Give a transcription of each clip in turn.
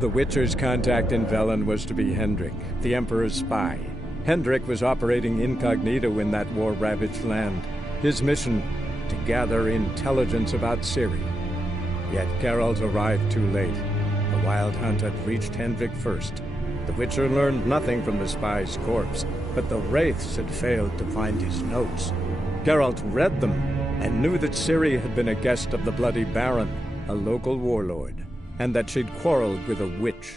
The Witcher's contact in Velen was to be Hendrik, the Emperor's spy. Hendrik was operating incognito in that war-ravaged land. His mission, to gather intelligence about Ciri. Yet Geralt arrived too late. The Wild Hunt had reached Hendrik first. The Witcher learned nothing from the spy's corpse, but the Wraiths had failed to find his notes. Geralt read them and knew that Ciri had been a guest of the Bloody Baron, a local warlord, and that she'd quarreled with a witch.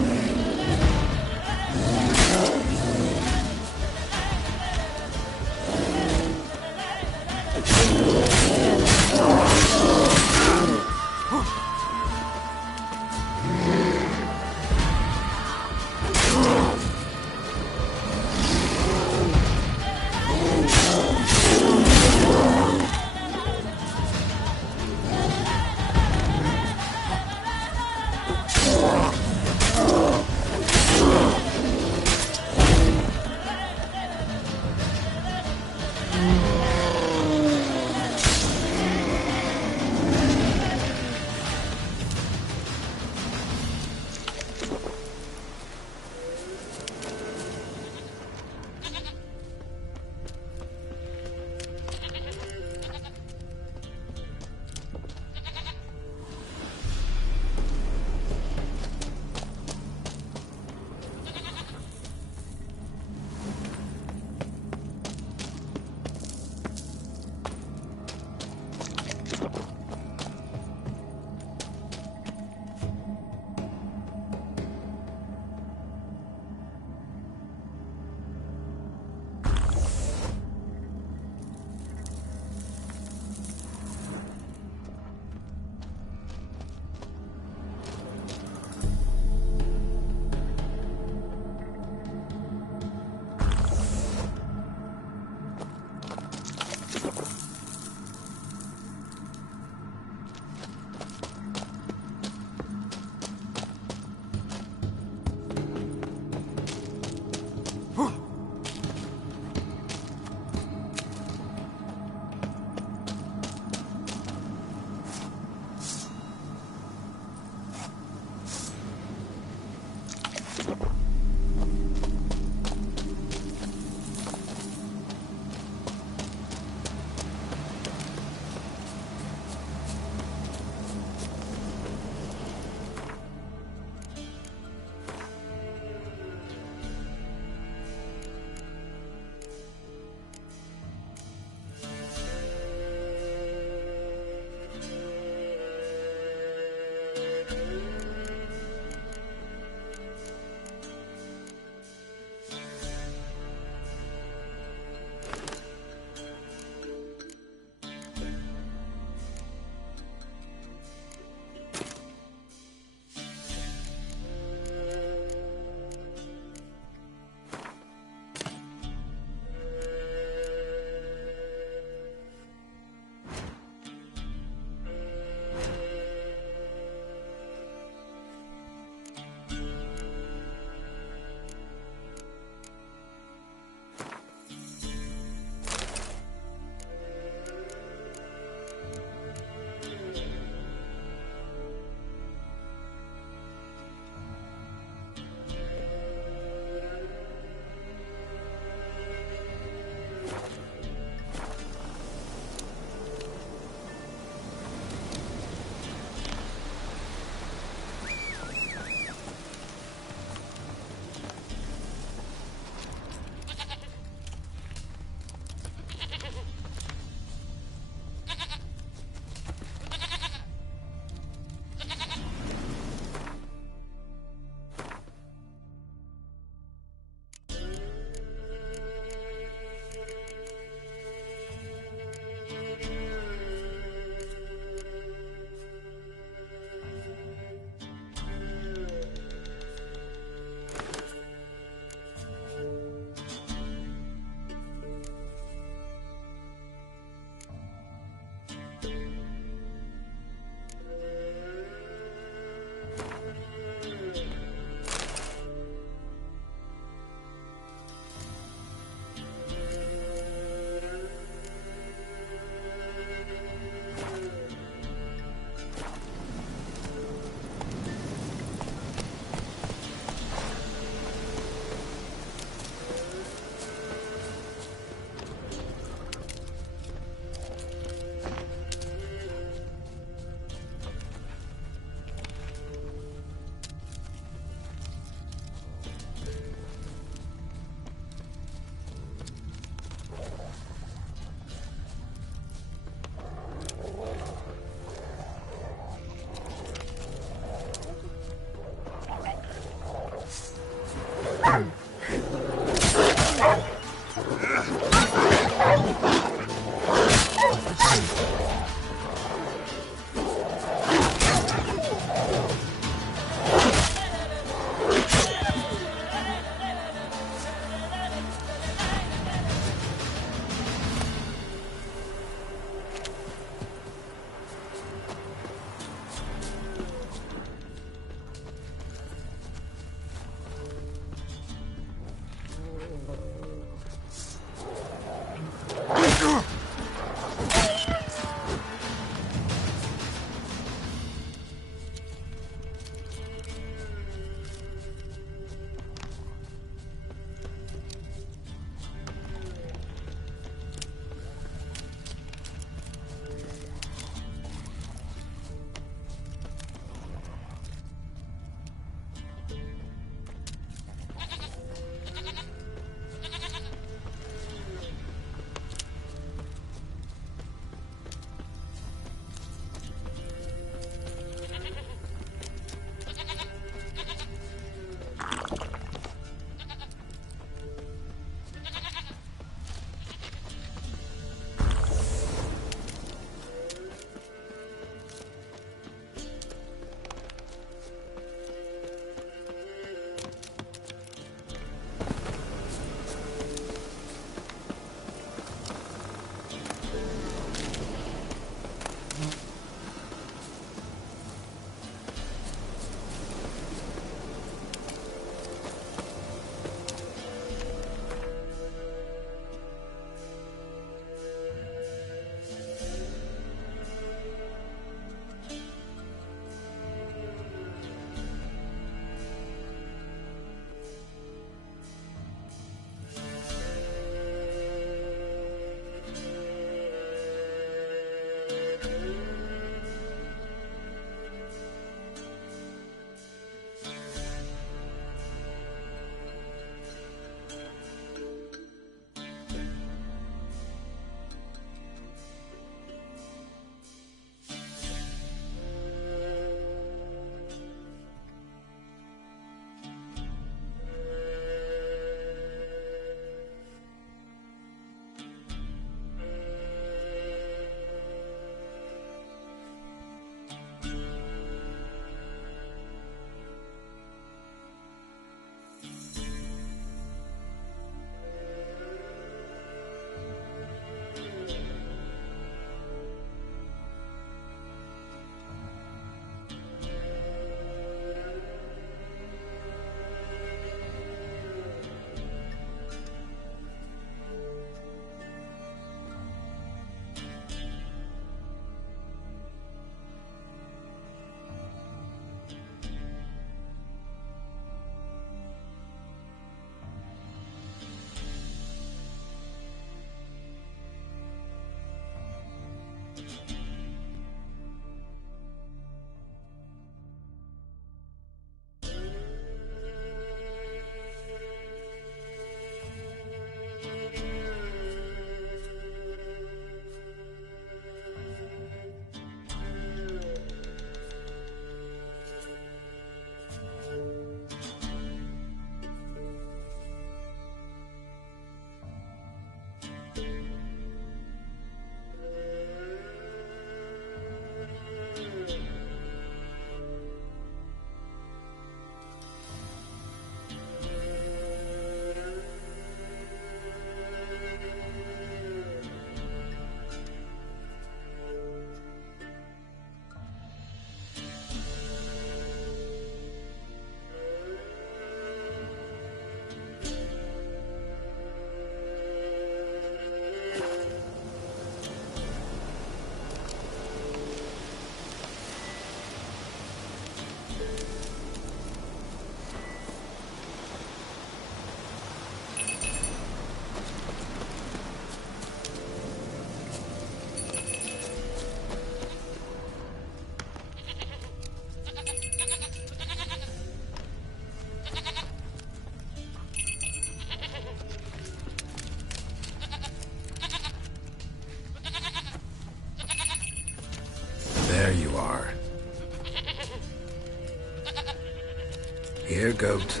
Here, goat.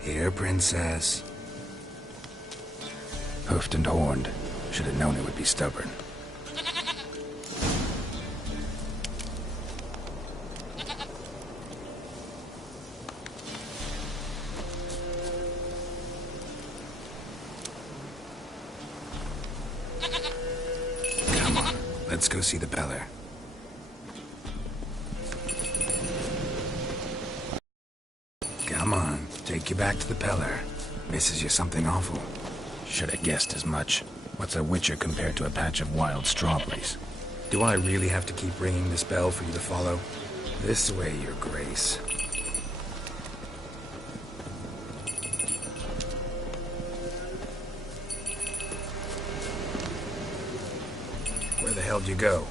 Here, princess. Hoofed and horned. Should have known it would be stubborn. Come on, let's go see the Peller. Come on, take you back to the Peller. Misses you something awful. Should have guessed as much. What's a witcher compared to a patch of wild strawberries? Do I really have to keep ringing this bell for you to follow? This way, your grace. Where the hell do you go?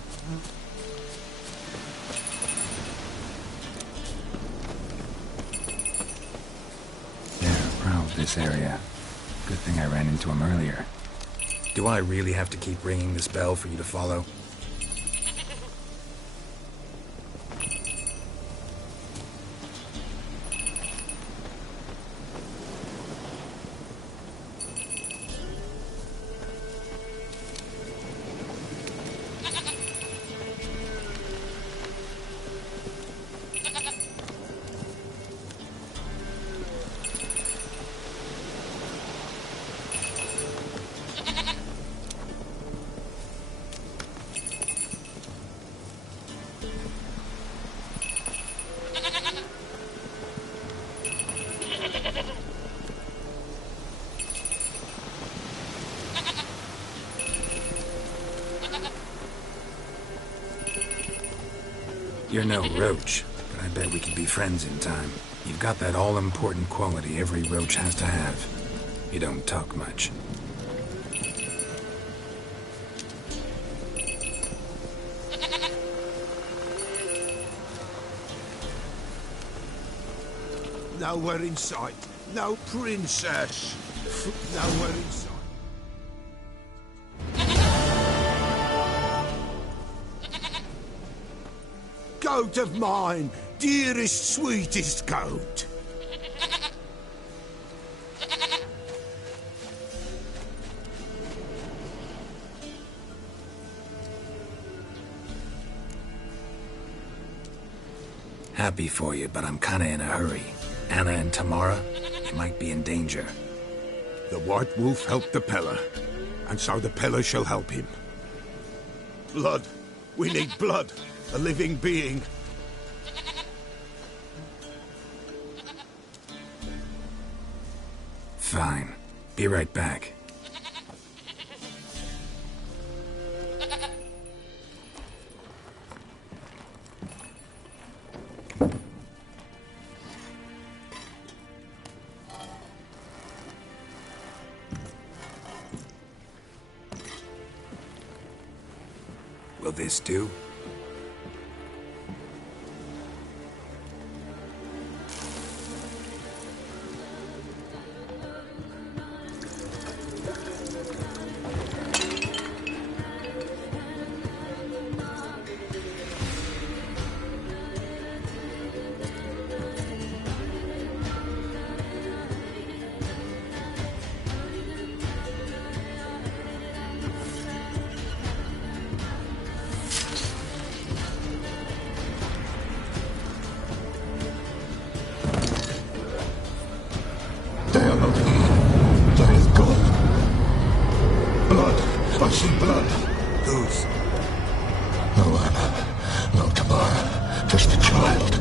This area. Good thing I ran into him earlier. Do I really have to keep ringing this bell for you to follow? You're no roach, but I bet we could be friends in time. You've got that all-important quality every roach has to have. You don't talk much. Nowhere in sight. No princess. Nowhere in sight. Goat of mine, dearest, sweetest goat. Happy for you, but I'm kinda in a hurry. Anna and Tamara, they might be in danger. The White Wolf helped the Peller, and so the Peller shall help him. Blood. We need blood. A living being. Fine. Be right back. Will this do? Blood. Whose? No Anna, no Tamara, just a child.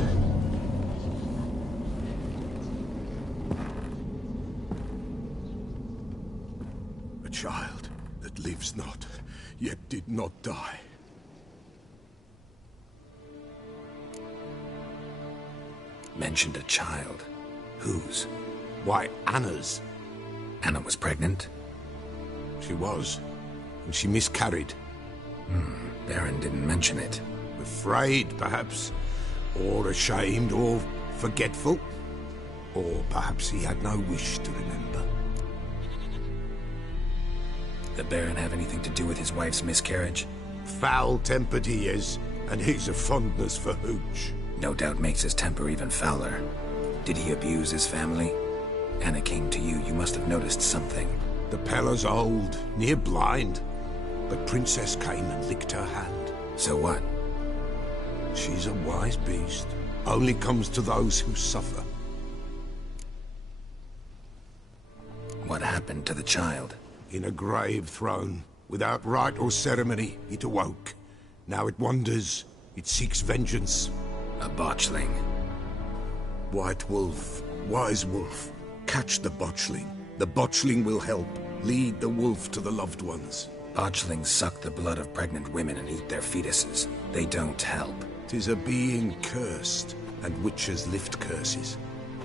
A child that lives not, yet did not die. Mentioned a child. Whose? Why, Anna's. Anna was pregnant? She was. And she miscarried. Baron didn't mention it. Afraid, perhaps. Or ashamed, or forgetful. Or perhaps he had no wish to remember. The Baron have anything to do with his wife's miscarriage? Foul-tempered he is, and he's a fondness for hooch. No doubt makes his temper even fouler. Did he abuse his family? Anna came to you. You must have noticed something. The Pella's old, near blind. But Princess came and licked her hand. So what? She's a wise beast. Only comes to those who suffer. What happened to the child? In a grave thrown. Without rite or ceremony, it awoke. Now it wanders. It seeks vengeance. A botchling. White Wolf, Wise Wolf, catch the botchling. The botchling will help. Lead the wolf to the loved ones. Botchlings suck the blood of pregnant women and eat their fetuses. They don't help. 'Tis a being cursed, and witches lift curses.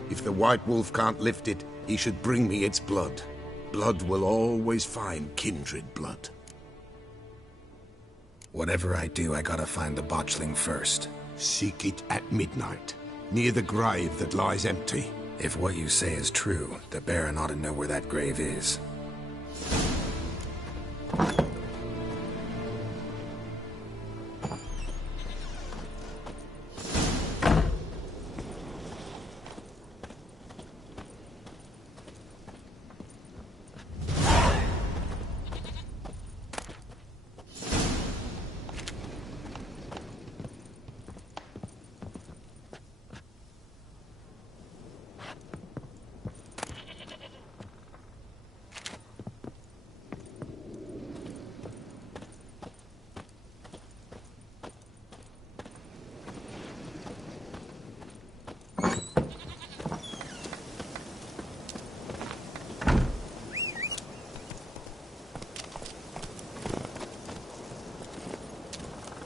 If the White Wolf can't lift it, he should bring me its blood. Blood will always find kindred blood. Whatever I do, I gotta find the botchling first. Seek it at midnight, near the grave that lies empty. If what you say is true, the Baron ought to know where that grave is.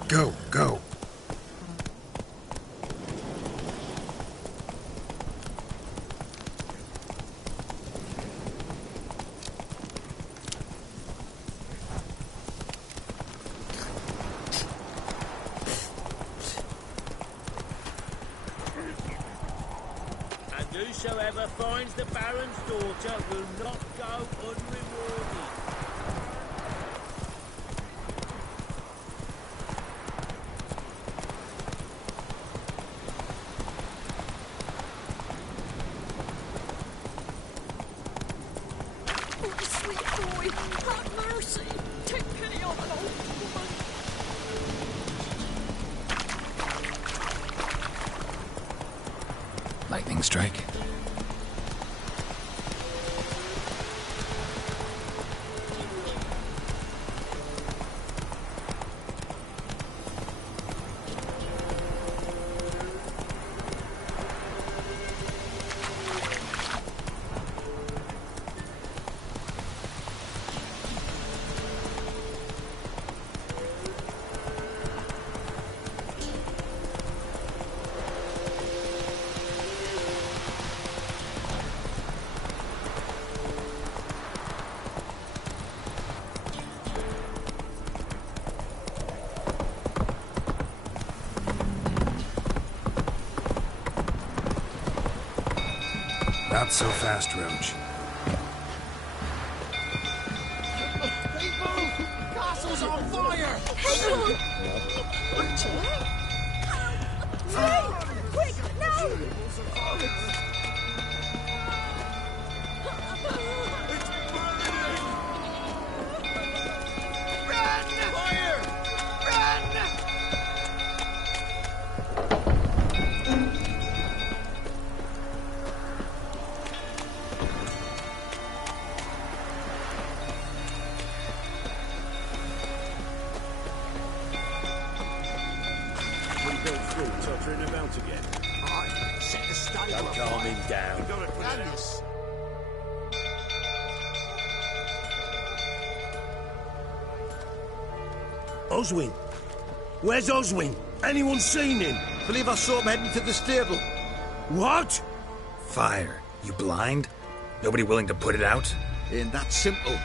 Go, go. And whosoever finds the Baron's daughter will not go unrewarded. Sweet boy, have mercy. Take pity on an old woman. Lightning strike. Not so fast, Roach. Castle's on fire! Hang on! Archie? Quick, no! Tottering about again. Aye, set the stable Don't up calm high. him down. We've got to put it out. Oswin? Where's Oswin? Anyone seen him? Believe I saw him heading to the stable. What? Fire. You blind? Nobody willing to put it out? Ain't that simple.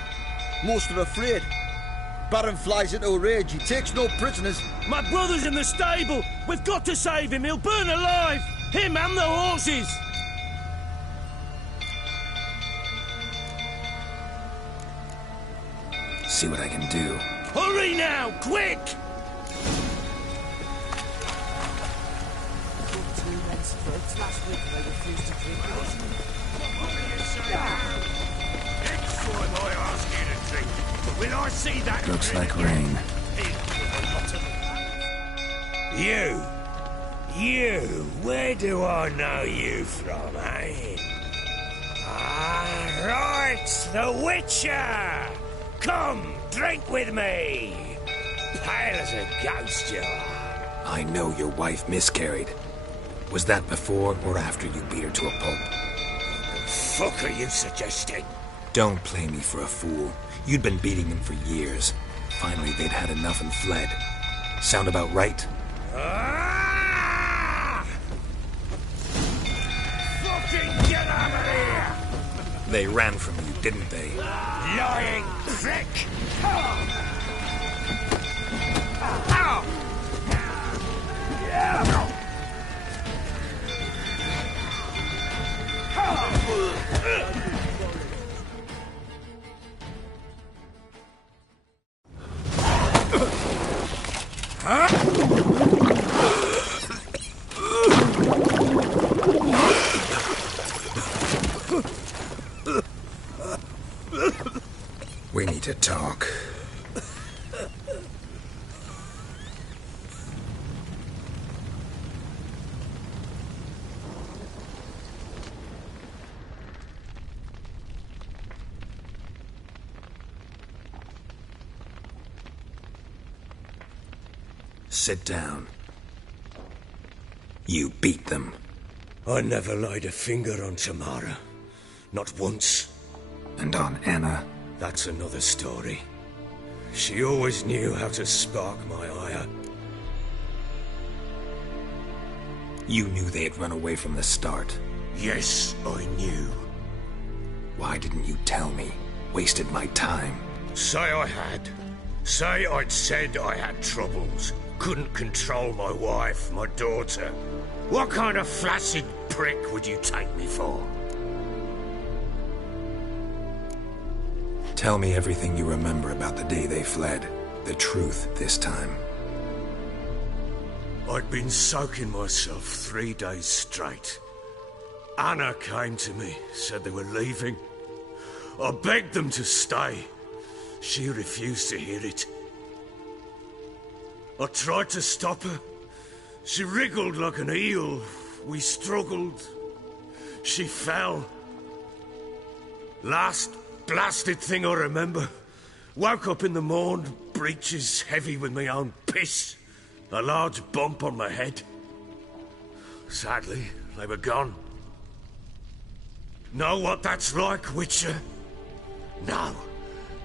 Most are afraid. Baron flies into a rage. He takes no prisoners. My brother's in the stable. We've got to save him. He'll burn alive. Him and the horses. See what I can do. Hurry now, quick! Will I see that? Looks like rain. You, where do I know you from, eh? Ah, right, the Witcher! Come, drink with me! Pale as a ghost you are. I know your wife miscarried. Was that before or after you beat her to a pulp? The fuck are you suggesting? Don't play me for a fool. You'd been beating them for years. Finally, they'd had enough and fled. Sound about right? Ah! Fucking get out of here! They ran from you, didn't they? Lying prick! We need to talk. Sit down. You beat them. I never laid a finger on Tamara. Not once. And on Anna. That's another story. She always knew how to spark my ire. You knew they had run away from the start. Yes, I knew. Why didn't you tell me? Wasted my time. Say I had. Say I'd said I had troubles. Couldn't control my wife, my daughter. What kind of flaccid prick would you take me for? Tell me everything you remember about the day they fled. The truth this time. I'd been soaking myself 3 days straight. Anna came to me, said they were leaving. I begged them to stay. She refused to hear it. I tried to stop her. She wriggled like an eel. We struggled. She fell. Last blasted thing I remember. Woke up in the morn, breeches heavy with my own piss. A large bump on my head. Sadly, they were gone. Know what that's like, Witcher? No.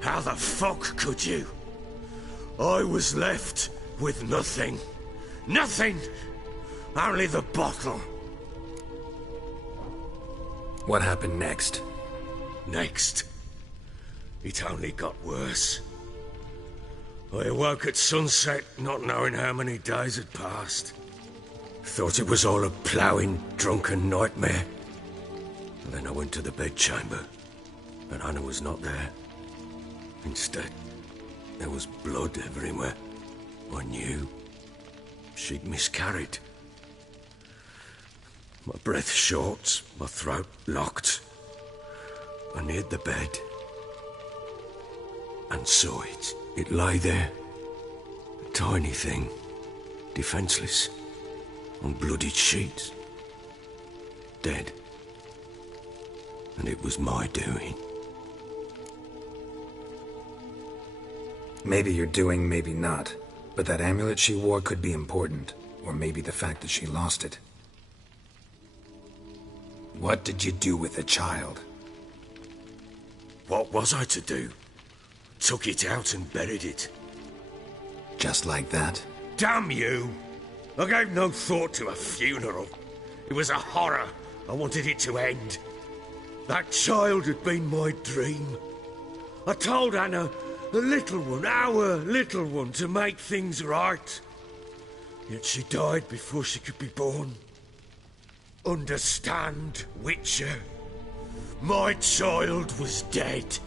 How the fuck could you? I was left with nothing. Nothing! Only the bottle. What happened next? Next. It only got worse. I awoke at sunset, not knowing how many days had passed. Thought it was all a ploughing, drunken nightmare. And then I went to the bedchamber, and Anna was not there. Instead, there was blood everywhere. I knew she'd miscarried. My breath short, my throat locked. I neared the bed and saw it. It lay there, a tiny thing, defenseless, on bloodied sheets, dead. And it was my doing. Maybe you're doing, maybe not. But that amulet she wore could be important. Or maybe the fact that she lost it. What did you do with the child? What was I to do? Took it out and buried it. Just like that? Damn you! I gave no thought to a funeral. It was a horror. I wanted it to end. That child had been my dream. I told Anna, the little one, our little one, to make things right. Yet she died before she could be born. Understand, Witcher? My child was dead.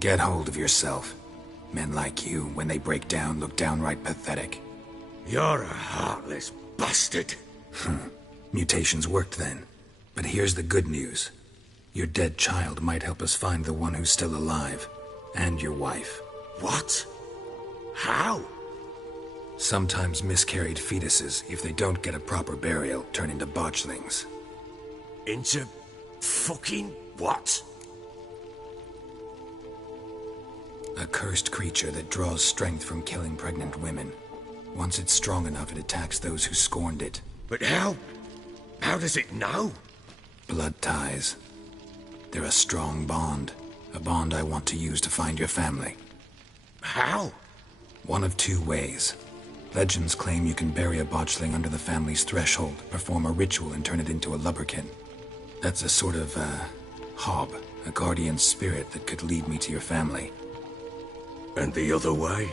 Get hold of yourself. Men like you, when they break down, look downright pathetic. You're a heartless bastard. Mutations worked then. But here's the good news. Your dead child might help us find the one who's still alive. And your wife. What? How? Sometimes miscarried fetuses, if they don't get a proper burial, turn into botchlings. Into fucking what? A cursed creature that draws strength from killing pregnant women. Once it's strong enough, it attacks those who scorned it. But how? How does it know? Blood ties. They're a strong bond. A bond I want to use to find your family. How? One of two ways. Legends claim you can bury a botchling under the family's threshold, perform a ritual, and turn it into a lubberkin. That's a sort of, hob, a guardian spirit that could lead me to your family. And the other way?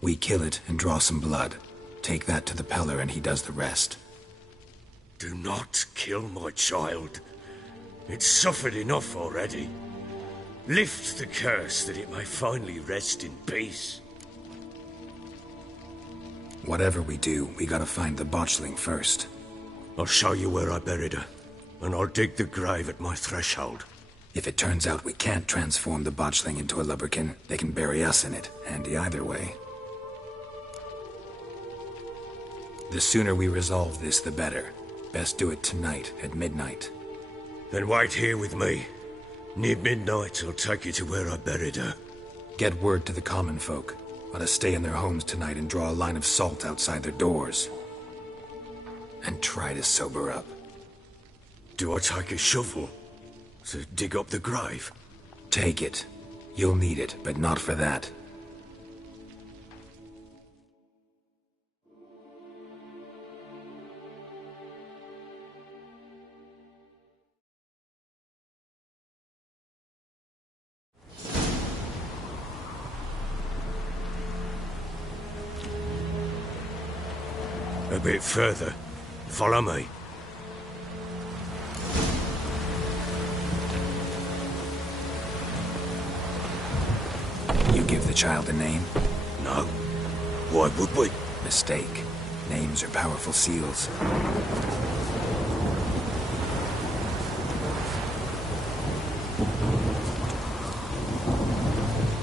We kill it and draw some blood. Take that to the Peller and he does the rest. Do not kill my child. It's suffered enough already. Lift the curse that it may finally rest in peace. Whatever we do, we gotta find the botchling first. I'll show you where I buried her, and I'll dig the grave at my threshold. If it turns out we can't transform the botchling into a lubberkin, they can bury us in it. Handy either way. The sooner we resolve this, the better. Best do it tonight, at midnight. Then wait here with me. Near midnight, I'll take you to where I buried her. Get word to the common folk. Let us stay in their homes tonight and draw a line of salt outside their doors. And try to sober up. Do I take a shovel to dig up the grave? Take it. You'll need it, but not for that. A bit further. Follow me. You give the child a name? No. Why would we? Mistake. Names are powerful seals.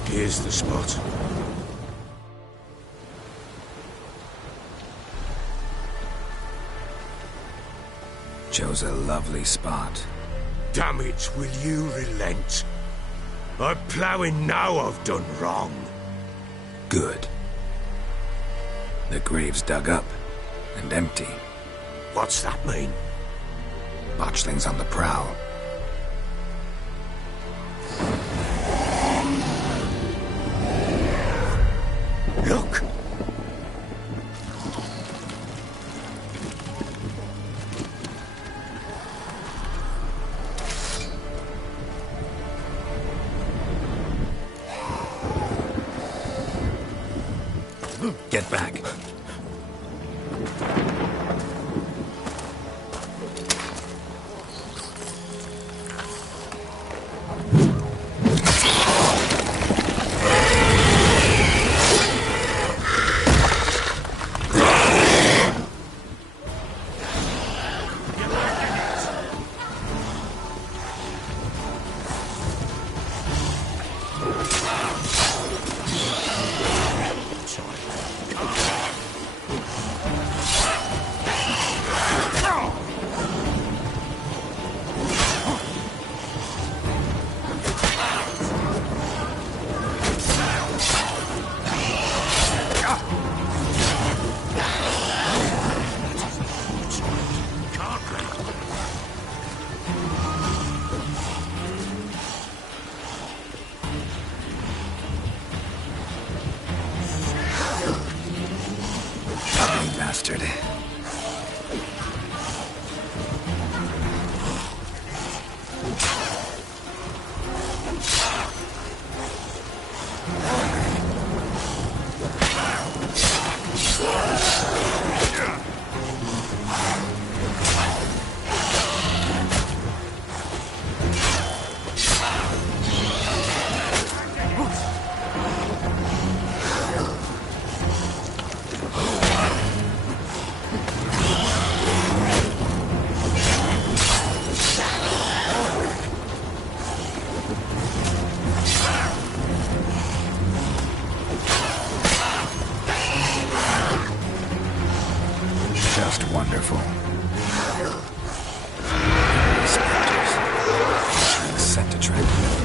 Here's the spot. Chose a lovely spot. Damn it, will you relent? I'm ploughing now I've done wrong. Good. The grave's dug up and empty. What's that mean? Botchling's on the prowl. Look! Get back. Just wonderful. Specters. Scent attractive.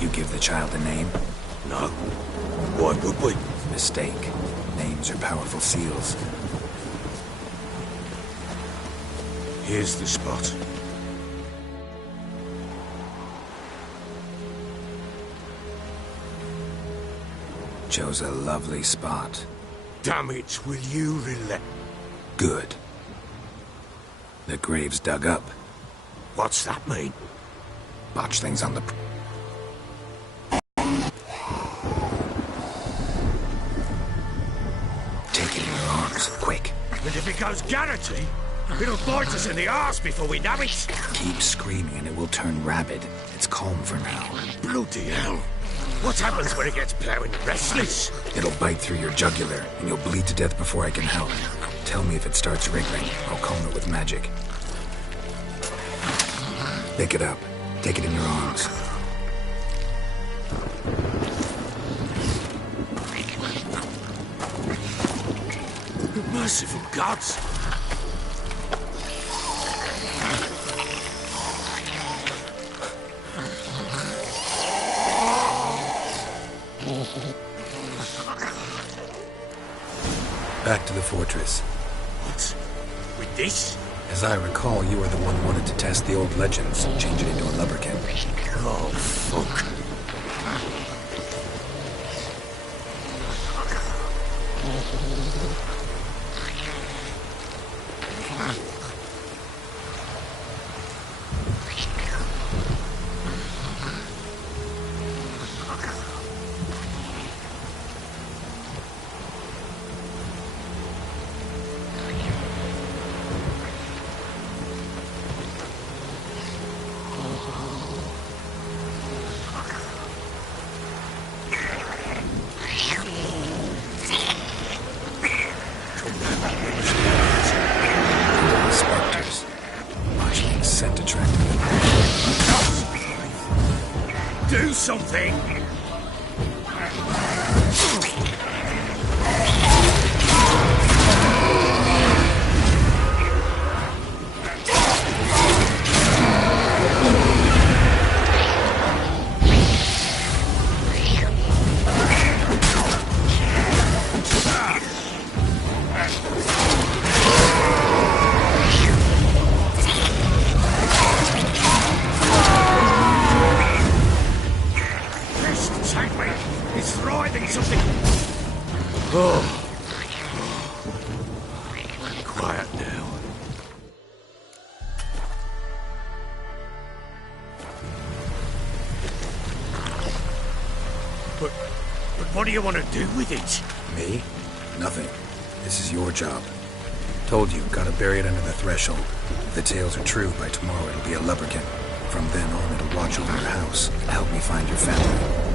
You give the child a name? No. Why would we? Mistake. Names are powerful seals. Here's the spot. Chose a lovely spot. Damn it, will you relent? Good. The grave's dug up. What's that mean? Botch things on the... Take it in your arms, quick. And if it goes Garrity, it'll bite us in the arse before we know it. Keep screaming and it will turn rabid. It's calm for now. Bloody hell. What happens when it gets plowing restless? It'll bite through your jugular, and you'll bleed to death before I can help. Tell me if it starts wriggling. I'll calm it with magic. Pick it up. Take it in your arms. Merciful gods! Back to the fortress. What? With this? As I recall, you were the one who wanted to test the old legends, change it into a lubberkin. Oh, fuck. Specters. Watching scent attractive. Do something! What do you want to do with it? Me? Nothing. This is your job. Told you, gotta bury it under the threshold. If the tales are true, by tomorrow it'll be a lubberkin. From then on, it'll watch over your house, help me find your family.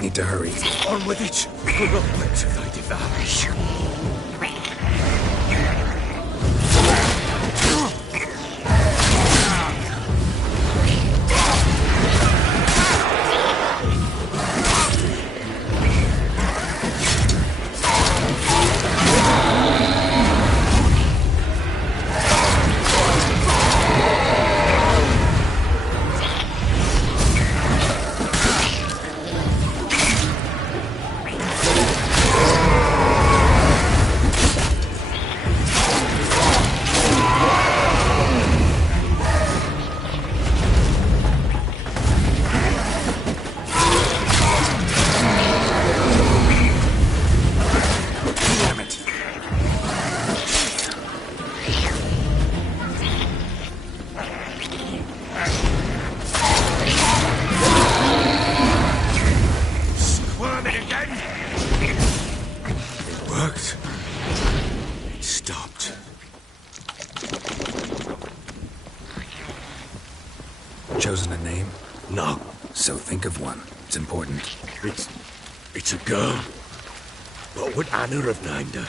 Need to hurry. On with it. We're not wait till they devour. Chosen a name? No. So think of one. It's important. It's a girl. What would Anna have named her?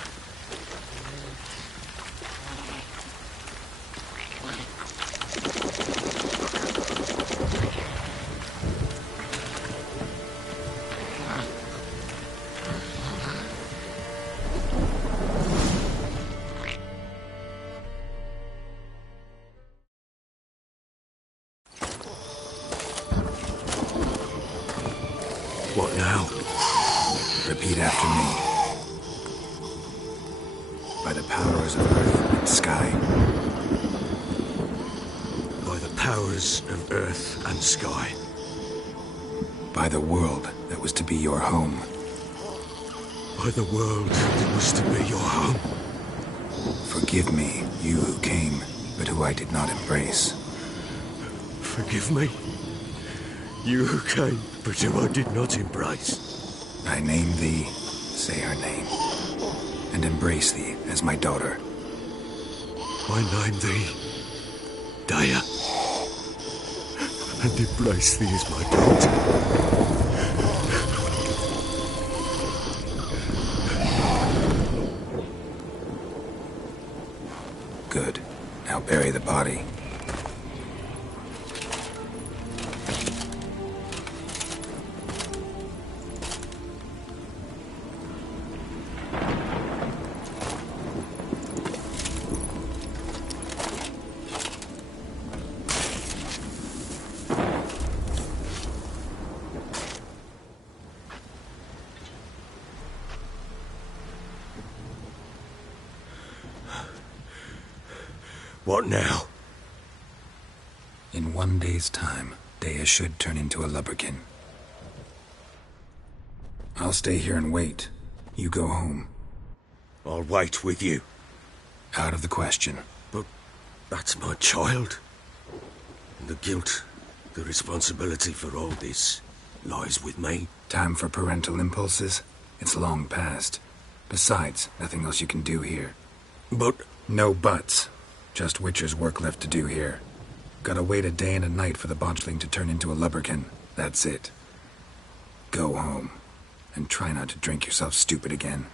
What now? Repeat after me. By the powers of earth and sky. By the powers of earth and sky. By the world that was to be your home. By the world that was to be your home. Forgive me, you who came, but who I did not embrace. Forgive me. You who came, but who I did not embrace. I name thee, say her name, and embrace thee as my daughter. I name thee, Daya, and embrace thee as my daughter. Good. Now bury the body. What now? In 1 day's time, Daya should turn into a lubberkin. I'll stay here and wait. You go home. I'll wait with you. Out of the question. But that's my child. And the guilt, the responsibility for all this lies with me. Time for parental impulses? It's long past. Besides, nothing else you can do here. But... No buts. Just Witcher's work left to do here. Gotta wait a day and a night for the botchling to turn into a lubberkin. That's it. Go home. And try not to drink yourself stupid again.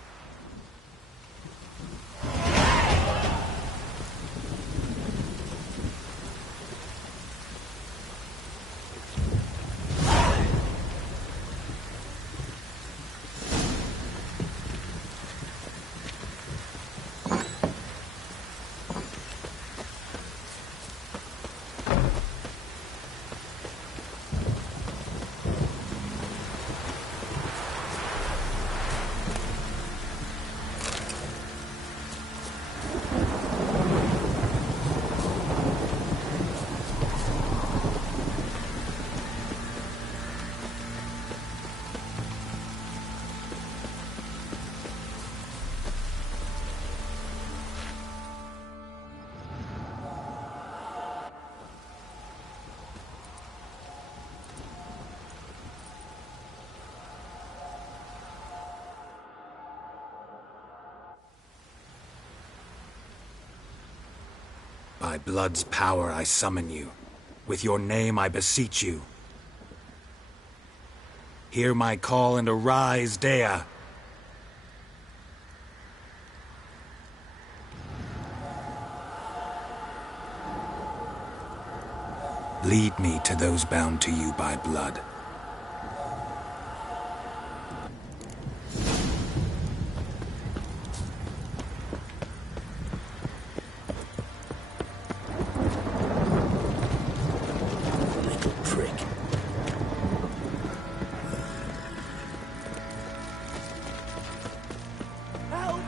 By blood's power I summon you. With your name I beseech you. Hear my call and arise, Dea. Lead me to those bound to you by blood. Little prick. Help!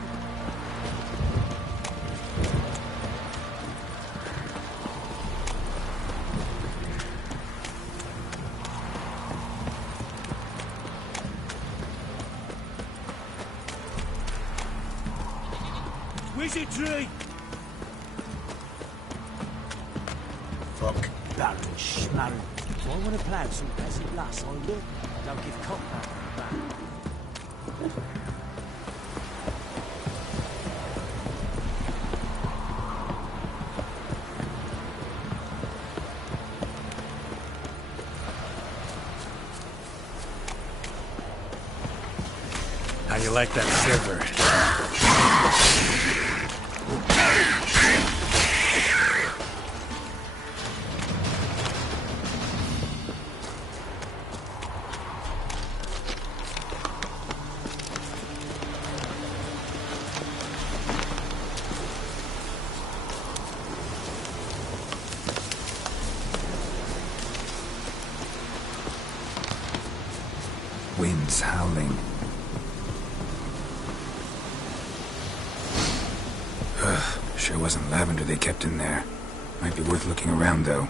Wizardry! Fuck. Baron Schmarren. If I want to plough some peasant lass, I look. Don't give cock back. How you like that silver? Wind's howling. Sure wasn't lavender they kept in there. Might be worth looking around, though.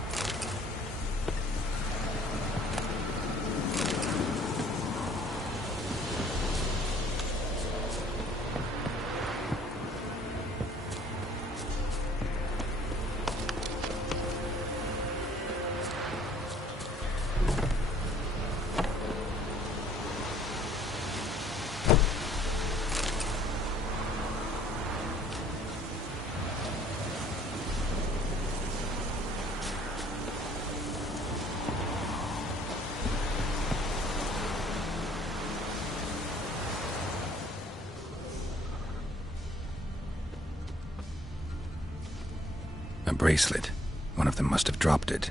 A bracelet. One of them must have dropped it.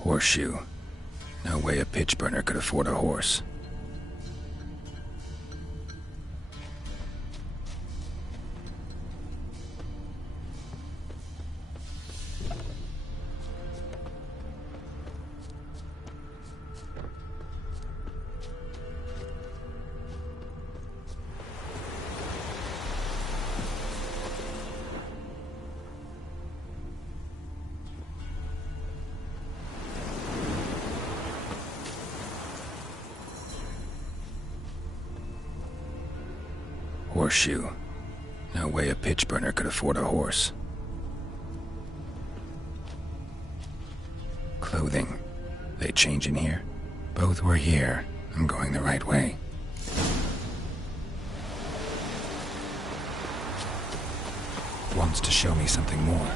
Horseshoe. No way a pitch burner could afford a horse. Horseshoe. No way a pitch burner could afford a horse. Clothing. They change in here? Both were here. I'm going the right way. Wants to show me something more.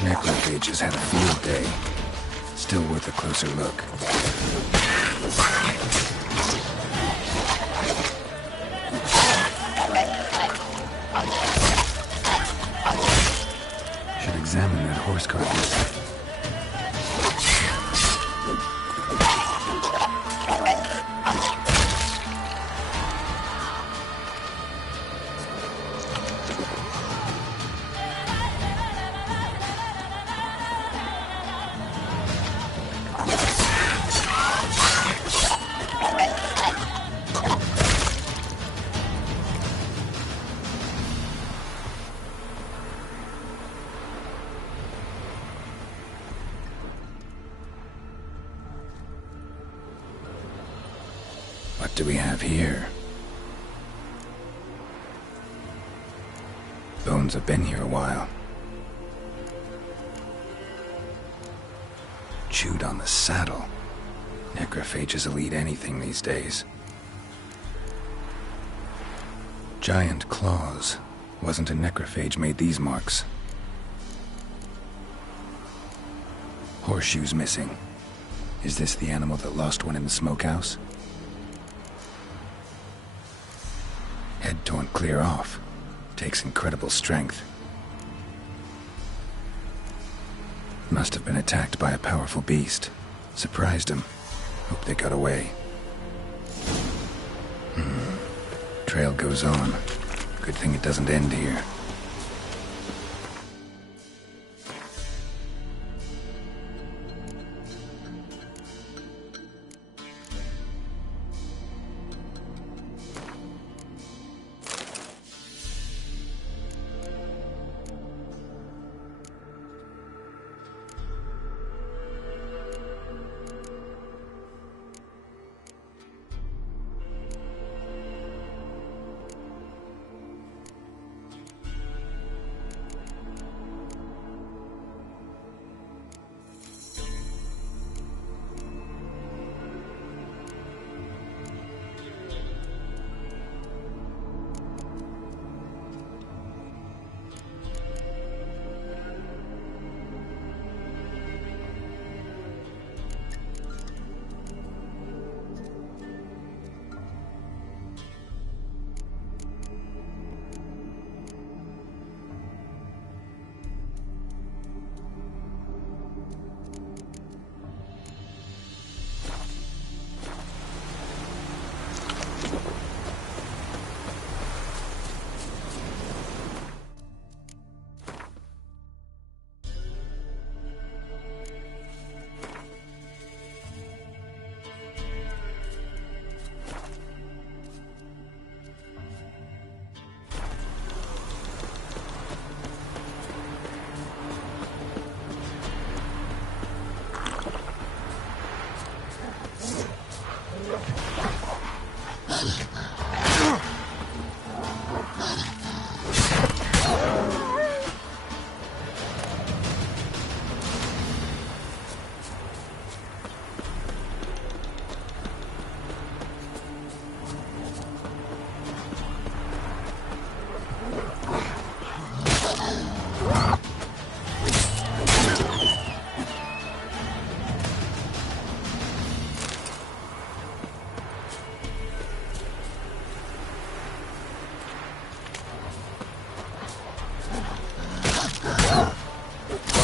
Necrophage has had a field day. Still worth a closer look. Should examine that horse carcass. What do we have here? Bones have been here a while. Chewed on the saddle. Necrophages will eat anything these days. Giant claws. Wasn't a necrophage made these marks. Horseshoes missing. Is this the animal that lost one in the smokehouse? Head torn clear off. Takes incredible strength. Must have been attacked by a powerful beast. Surprised him. Hope they got away. Trail goes on. Good thing it doesn't end here.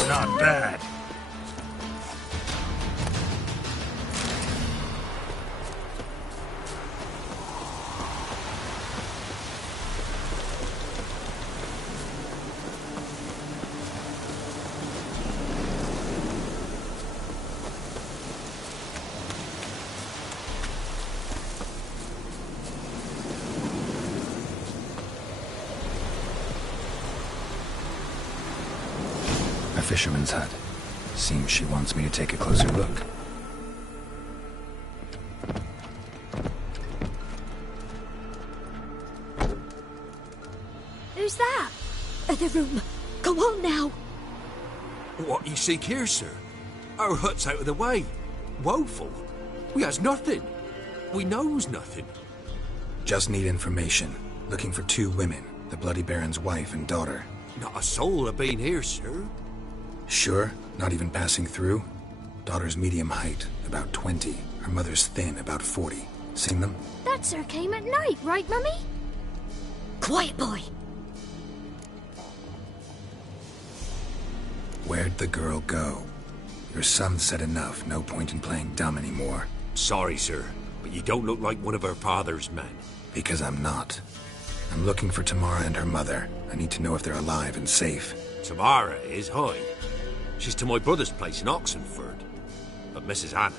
Not bad. A fisherman's hut. Seems she wants me to take a closer look. Who's that? The room. Go on now. What you seek here, sir? Our hut's out of the way. Woeful. We has nothing. We knows nothing. Just need information. Looking for 2 women. The Bloody Baron's wife and daughter. Not a soul have been here, sir. Sure? Not even passing through? Daughter's medium height, about 20. Her mother's thin, about 40. Seen them? That sir came at night, right, Mummy? Quiet, boy. Where'd the girl go? Your son said enough. No point in playing dumb anymore. Sorry, sir, but you don't look like one of her father's men. Because I'm not. I'm looking for Tamara and her mother. I need to know if they're alive and safe. Tamara is, hi. She's to my brother's place in Oxenford. But Mrs. Anna,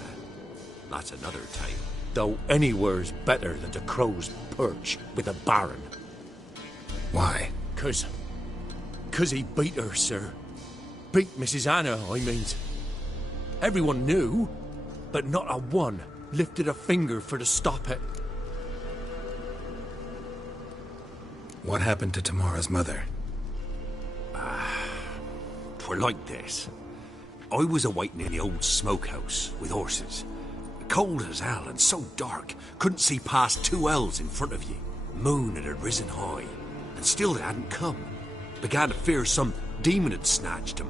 that's another tale. Though anywhere's better than to crow's perch with a baron. Why? 'Cause he beat her, sir. Beat Mrs. Anna, I means. Everyone knew, but not a one lifted a finger for to stop it. What happened to Tamara's mother? 'Twere like this. I was awaiting in the old smokehouse with horses. Cold as hell and so dark, couldn't see past 2 ells in front of you. Moon had risen high, and still they hadn't come. Began to fear some demon had snatched them.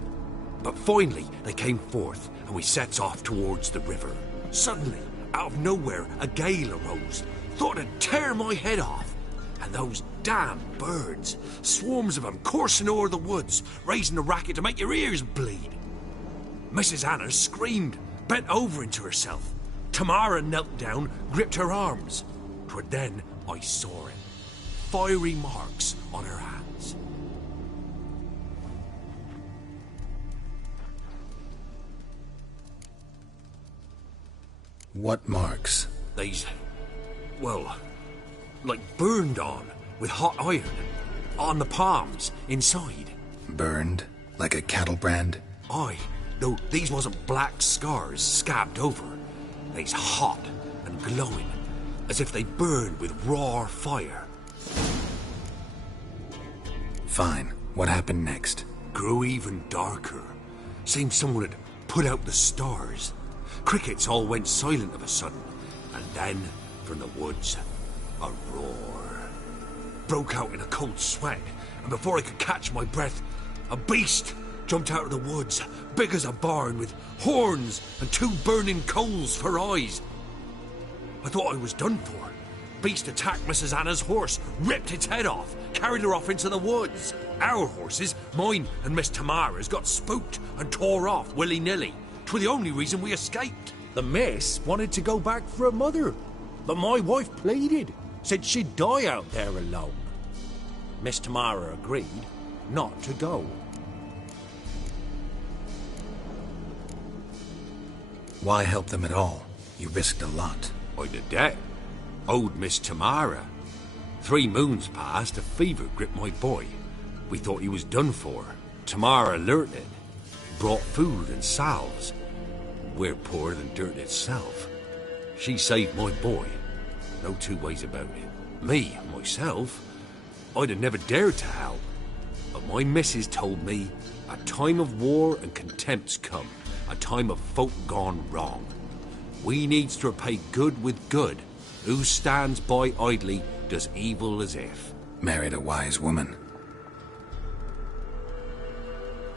But finally they came forth, and we sets off towards the river. Suddenly, out of nowhere, a gale arose. Thought it'd tear my head off. And those damn birds, swarms of them coursing o'er the woods, raising a racket to make your ears bleed. Mrs. Anna screamed, bent over into herself. Tamara knelt down, gripped her arms. 'Twere then I saw it. Fiery marks on her hands. What marks? They's, well, like burned on with hot iron. On the palms, inside. Burned? Like a cattle brand? Aye, though these wasn't black scars scabbed over. They's hot and glowing, as if they burned with raw fire. Fine. What happened next? Grew even darker. Seemed someone had put out the stars. Crickets all went silent of a sudden, and then, from the woods, a roar. Broke out in a cold sweat, and before I could catch my breath, a beast jumped out of the woods, big as a barn, with horns and 2 burning coals for eyes. I thought I was done for. Beast attacked Mrs. Anna's horse, ripped its head off, carried her off into the woods. Our horses, mine and Miss Tamara's, got spooked and tore off willy-nilly. 'Twere the only reason we escaped. The miss wanted to go back for her mother, but my wife pleaded, said she'd die out there alone. Miss Tamara agreed not to go. Why help them at all? You risked a lot. I'd a debt. Owed Miss Tamara. 3 moons passed, a fever gripped my boy. We thought he was done for. Tamara alerted, brought food and salves. We're poorer than dirt itself. She saved my boy. No 2 ways about it. Me, myself, I'd have never dared to help. But my missus told me a time of war and contempt's come. A time of folk gone wrong. We needs to repay good with good. Who stands by idly does evil as if. Married a wise woman.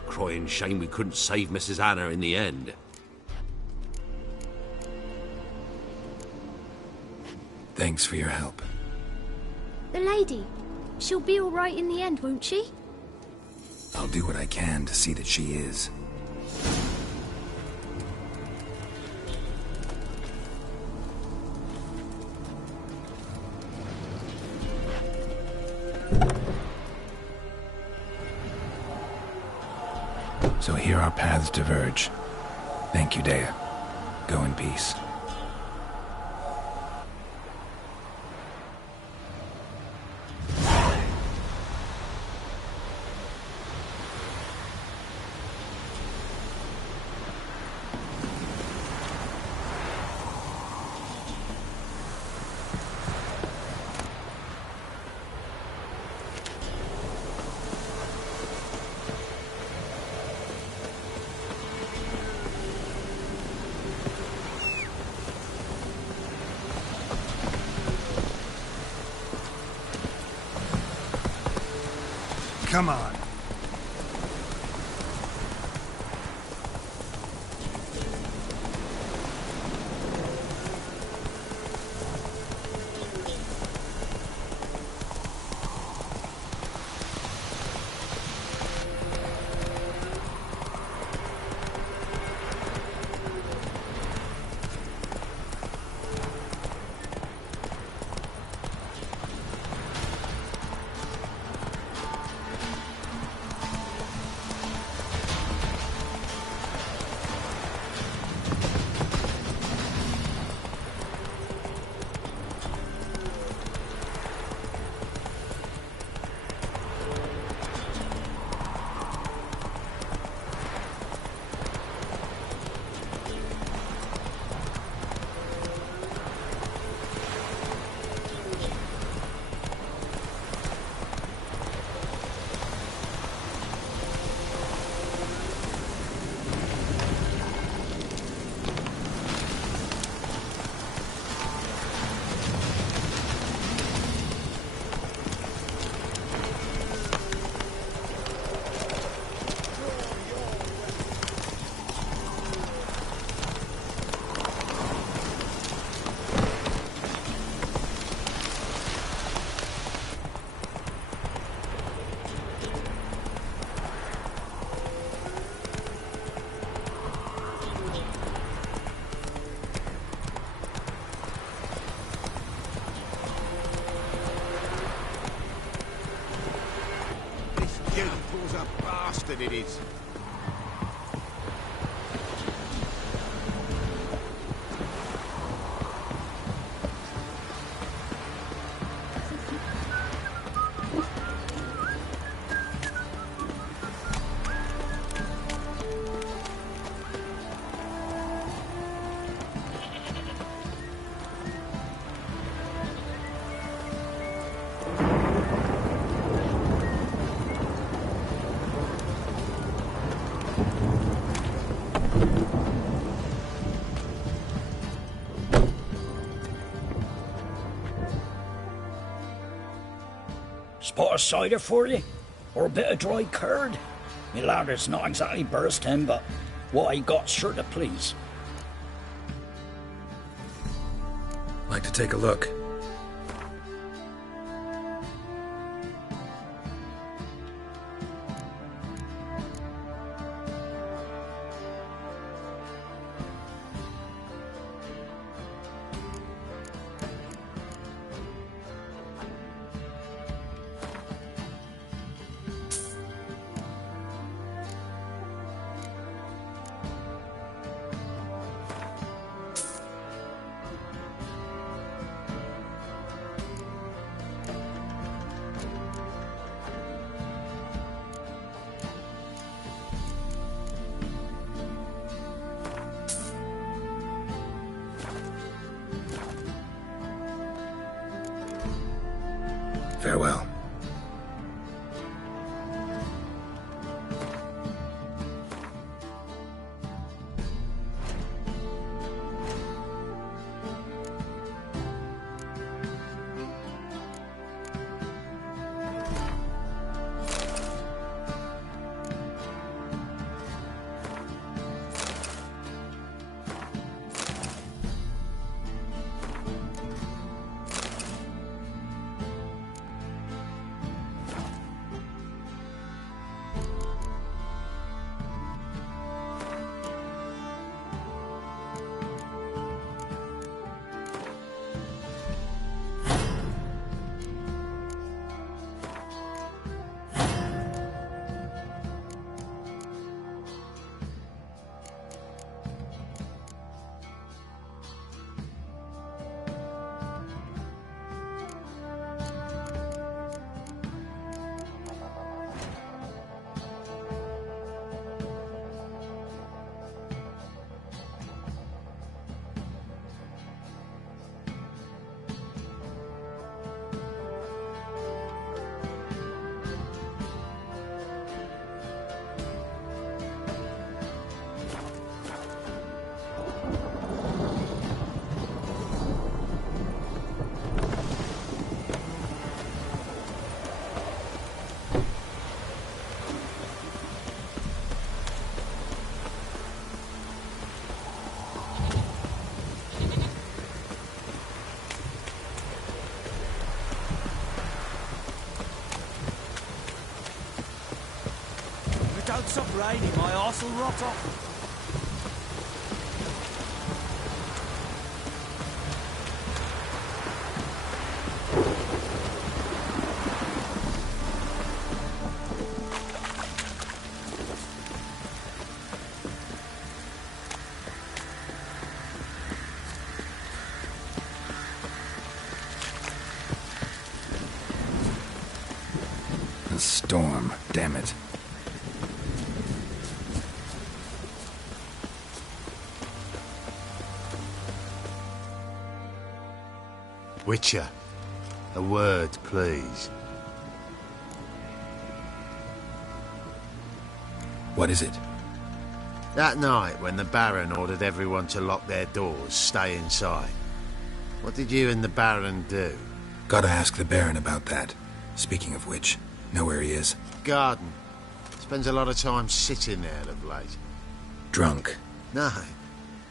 Crying shame we couldn't save Mrs. Anna in the end. Thanks for your help. The lady. She'll be all right in the end, won't she? I'll do what I can to see that she is. So here our paths diverge. Thank you, Dea. Go in peace. Come on. Bastard it is. Spot of cider for you? Or a bit of dry curd? Me lad, it's not exactly bursting, but what I got's sure to please. Like to take a look. Farewell. Don't stop raining, my arse will rot off. storm, damn it. Witcher, a word, please. What is it? That night when the Baron ordered everyone to lock their doors, stay inside. What did you and the Baron do? Gotta ask the Baron about that. Speaking of which, know where he is? Garden. Spends a lot of time sitting there of late. Drunk. No.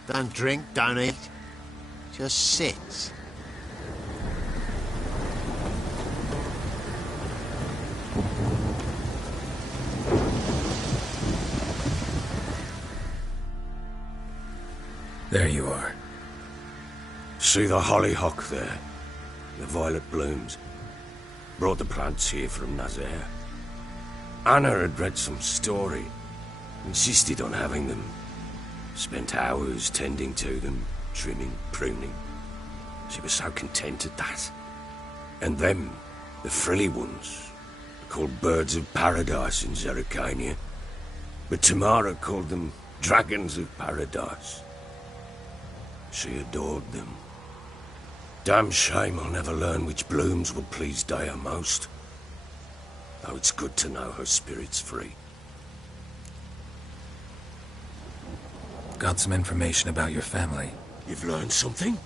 Don't drink, don't eat. Just sits. There you are. See the hollyhock there? The violet blooms. Brought the plants here from Nazaire. Anna had read some story. Insisted on having them. Spent hours tending to them, trimming, pruning. She was so content at that. And them, the frilly ones, are called birds of paradise in Zerrikania. But Tamara called them dragons of paradise. She adored them. Damn shame I'll never learn which blooms will please Dea most. Though it's good to know her spirit's free. Got some information about your family. You've learned something?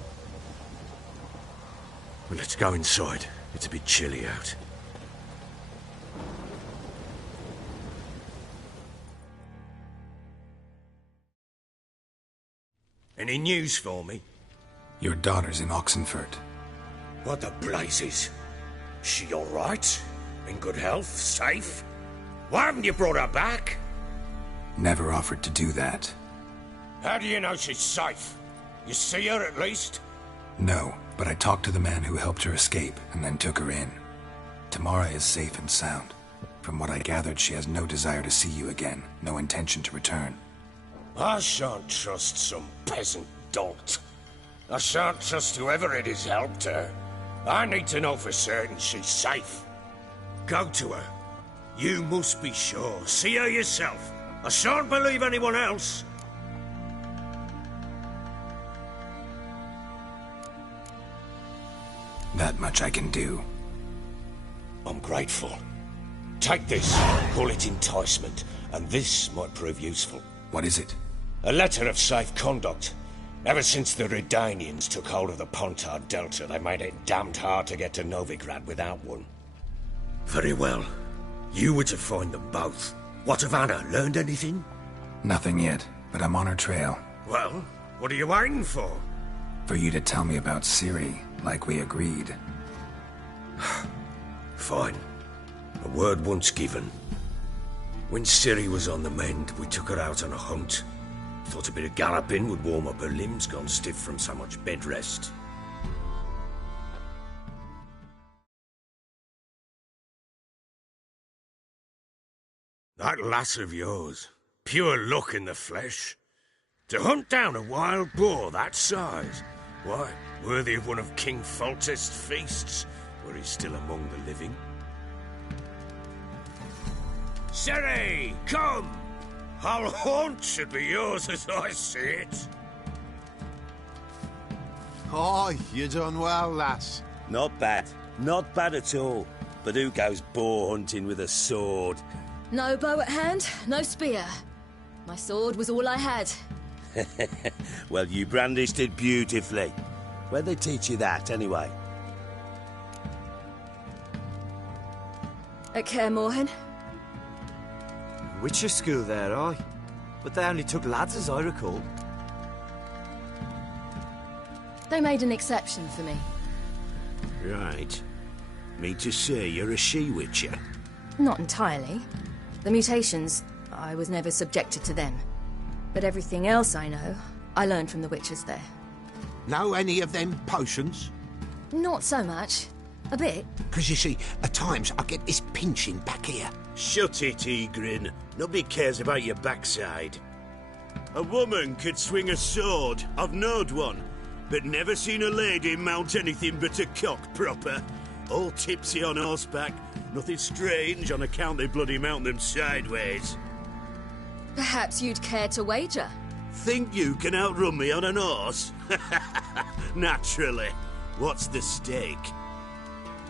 Well, let's go inside. It's a bit chilly out. Any news for me? Your daughter's in Oxenfurt. What the blazes? She all right? In good health? Safe? Why haven't you brought her back? Never offered to do that. How do you know she's safe? You see her at least? No, but I talked to the man who helped her escape and then took her in. Tamara is safe and sound. From what I gathered, she has no desire to see you again, no intention to return. I shan't trust some peasant dolt. I shan't trust whoever it is helped her. I need to know for certain she's safe. Go to her. You must be sure. See her yourself. I shan't believe anyone else. That much I can do. I'm grateful. Take this, call it enticement, and this might prove useful. What is it? A letter of safe conduct. Ever since the Redanians took hold of the Pontard Delta, they made it damned hard to get to Novigrad without one. Very well. You were to find them both. What of Anna? Learned anything? Nothing yet, but I'm on her trail. Well, what are you waiting for? For you to tell me about Ciri, like we agreed. Fine. A word once given. When Ciri was on the mend, we took her out on a hunt. Thought a bit of galloping would warm up her limbs, gone stiff from so much bed rest. That lass of yours, pure luck in the flesh. To hunt down a wild boar that size, why, worthy of one of King Foltest's feasts, were he still among the living. Ciri, come! Whole haunt should be yours as I see it. Oh, you done well, lass. Not bad. Not bad at all. But who goes boar hunting with a sword? No bow at hand, no spear. My sword was all I had. Well, you brandished it beautifully. Where'd they teach you that, anyway? At Kaer Morhen. Witcher school there, aye. But they only took lads, as I recall. They made an exception for me. Right. Mean to say you're a she-witcher? Not entirely. The mutations, I was never subjected to them. But everything else I know, I learned from the witches there. Know any of them potions? Not so much. A bit. Because you see, at times I get this pinching back here. Shut it, Egrin. Nobody cares about your backside. A woman could swing a sword. I've knowed one. But never seen a lady mount anything but a cock proper. All tipsy on horseback. Nothing strange on account they bloody mount them sideways. Perhaps you'd care to wager? Think you can outrun me on an horse? Naturally. What's the stake?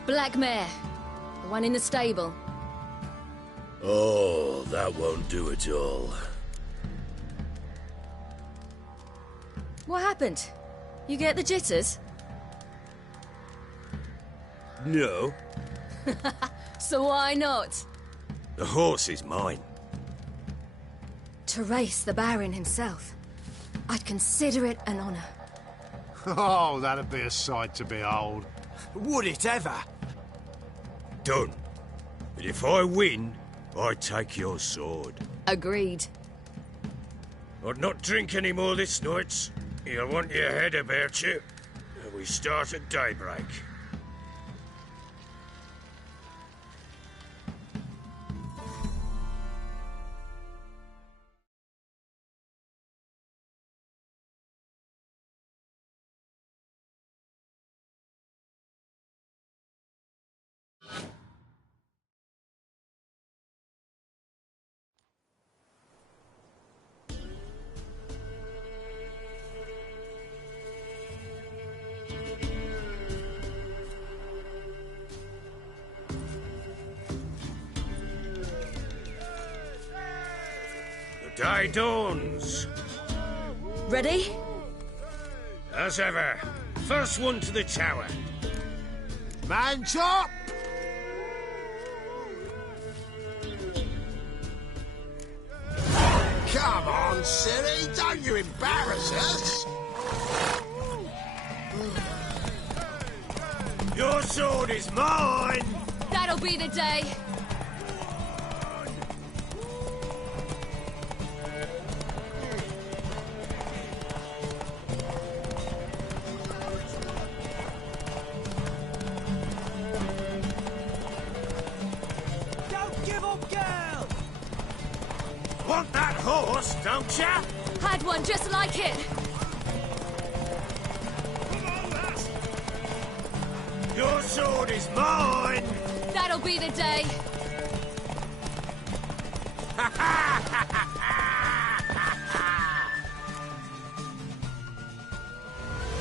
Black mare. The one in the stable. Oh, that won't do at all. What happened? You get the jitters? No. So why not? The horse is mine. To race the Baron himself. I'd consider it an honor. Oh, that'd be a sight to behold. Would it ever? Done. But if I win, I take your sword. Agreed. I'd not drink any more this night. You'll want your head about you. And we start at daybreak. Day dawns. Ready? As ever. First one to the tower. Man chop! Come on, silly, don't you embarrass us! Your sword is mine! That'll be the day. Want that horse, don't ya? Had one just like it. Come on, lass! Your sword is mine! That'll be the day.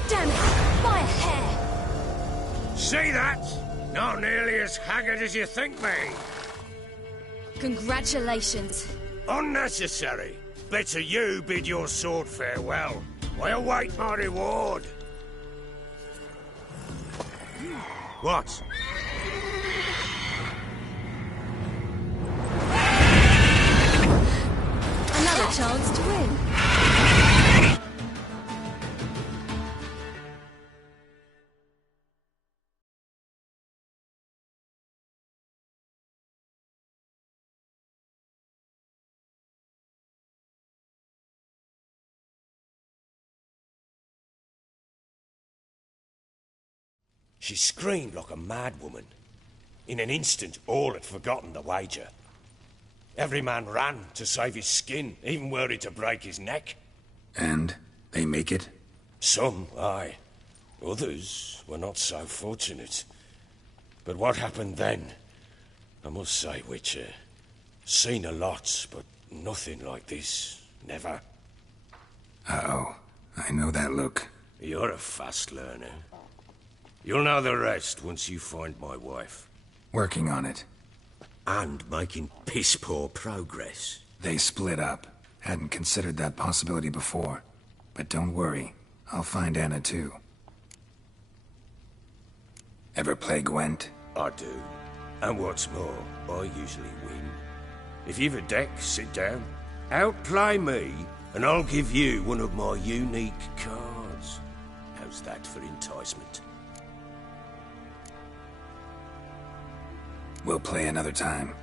Damn it! By a hair! See that? Not nearly as haggard as you think me. Congratulations. Unnecessary. Better you bid your sword farewell. I await my reward. What? Another chance to win. She screamed like a mad woman. In an instant, all had forgotten the wager. Every man ran to save his skin, even were it to break his neck. And they make it? Some, aye. Others were not so fortunate. But what happened then? I must say, Witcher, seen a lot, but nothing like this. Never. Uh-oh. I know that look. You're a fast learner. You'll know the rest once you find my wife. Working on it. And making piss-poor progress. They split up. Hadn't considered that possibility before. But don't worry. I'll find Anna too. Ever play Gwent? I do. And what's more, I usually win. If you've a deck, sit down. Outplay me, and I'll give you one of my unique cards. How's that for enticement? We'll play another time.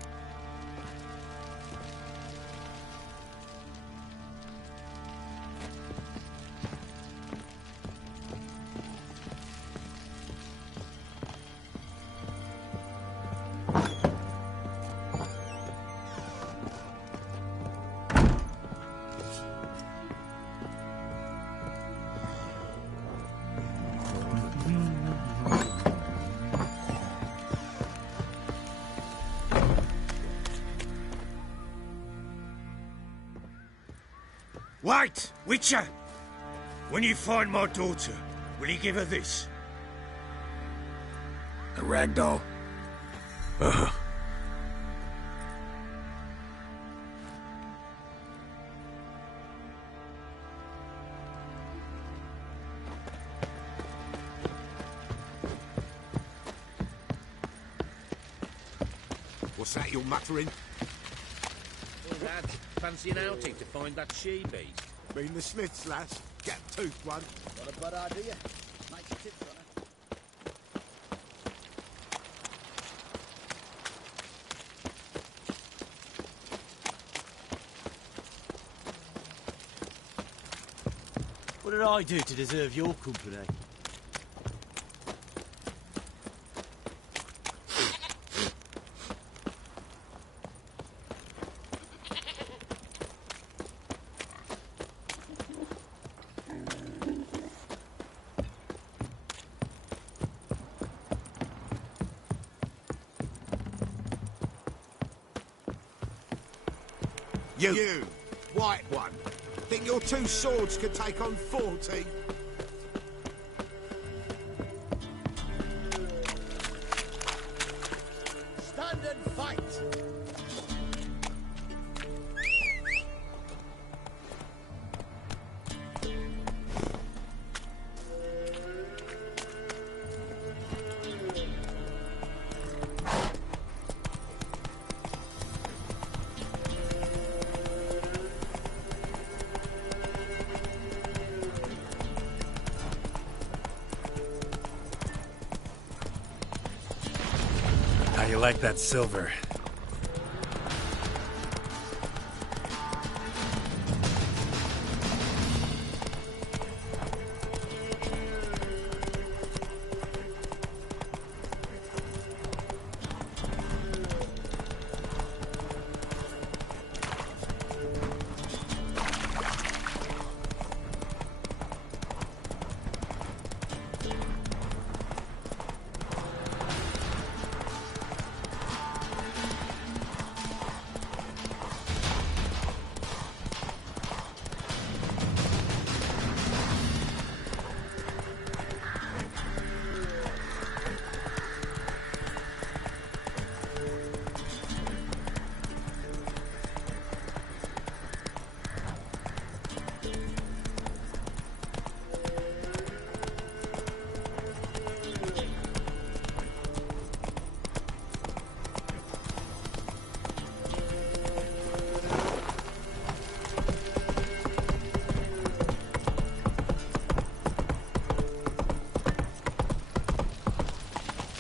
Wait! Witcher! When you find my daughter, will you give her this? A rag doll. Uh-huh. What's that you're muttering? Oh, lad, fancy an outing to find that she-beast? Been the Smiths, lass. Get toothed one. Not a bad idea. Nice tips on it. What did I do to deserve your company? You, white one. Think your two swords could take on 40? Stand and fight! How you like that silver?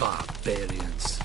Barbarians.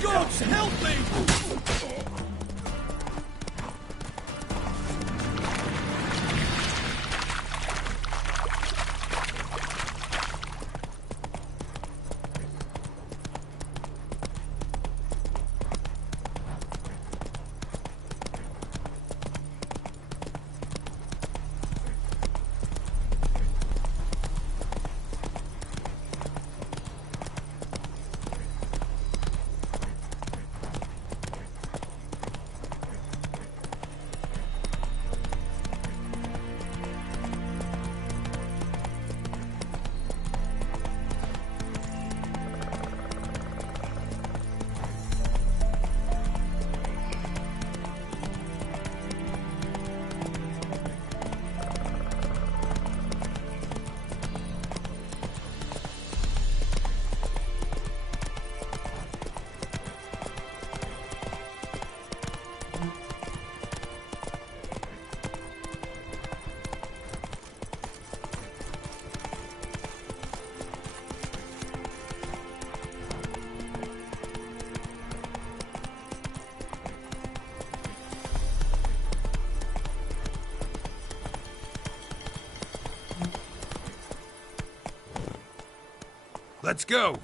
Gods, help me! Let's go.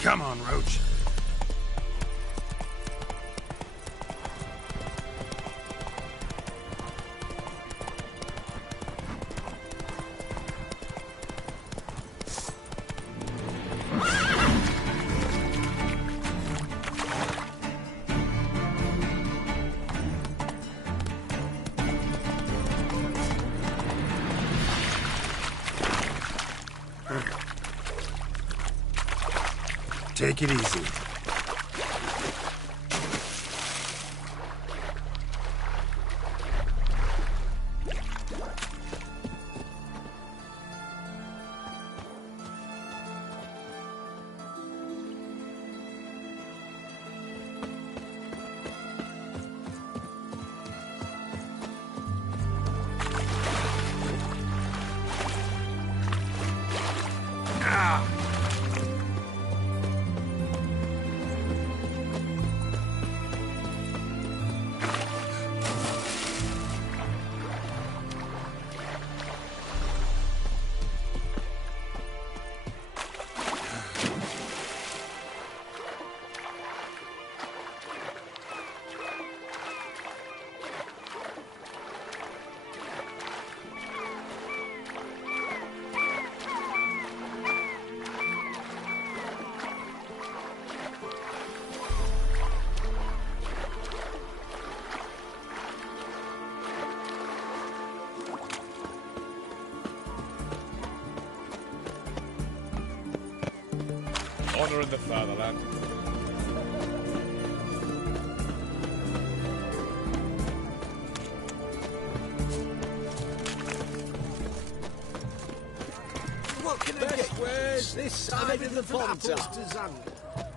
Come on, Roach. Take it easy. Honor in the fatherland. What can I get? Where's this side of the pond?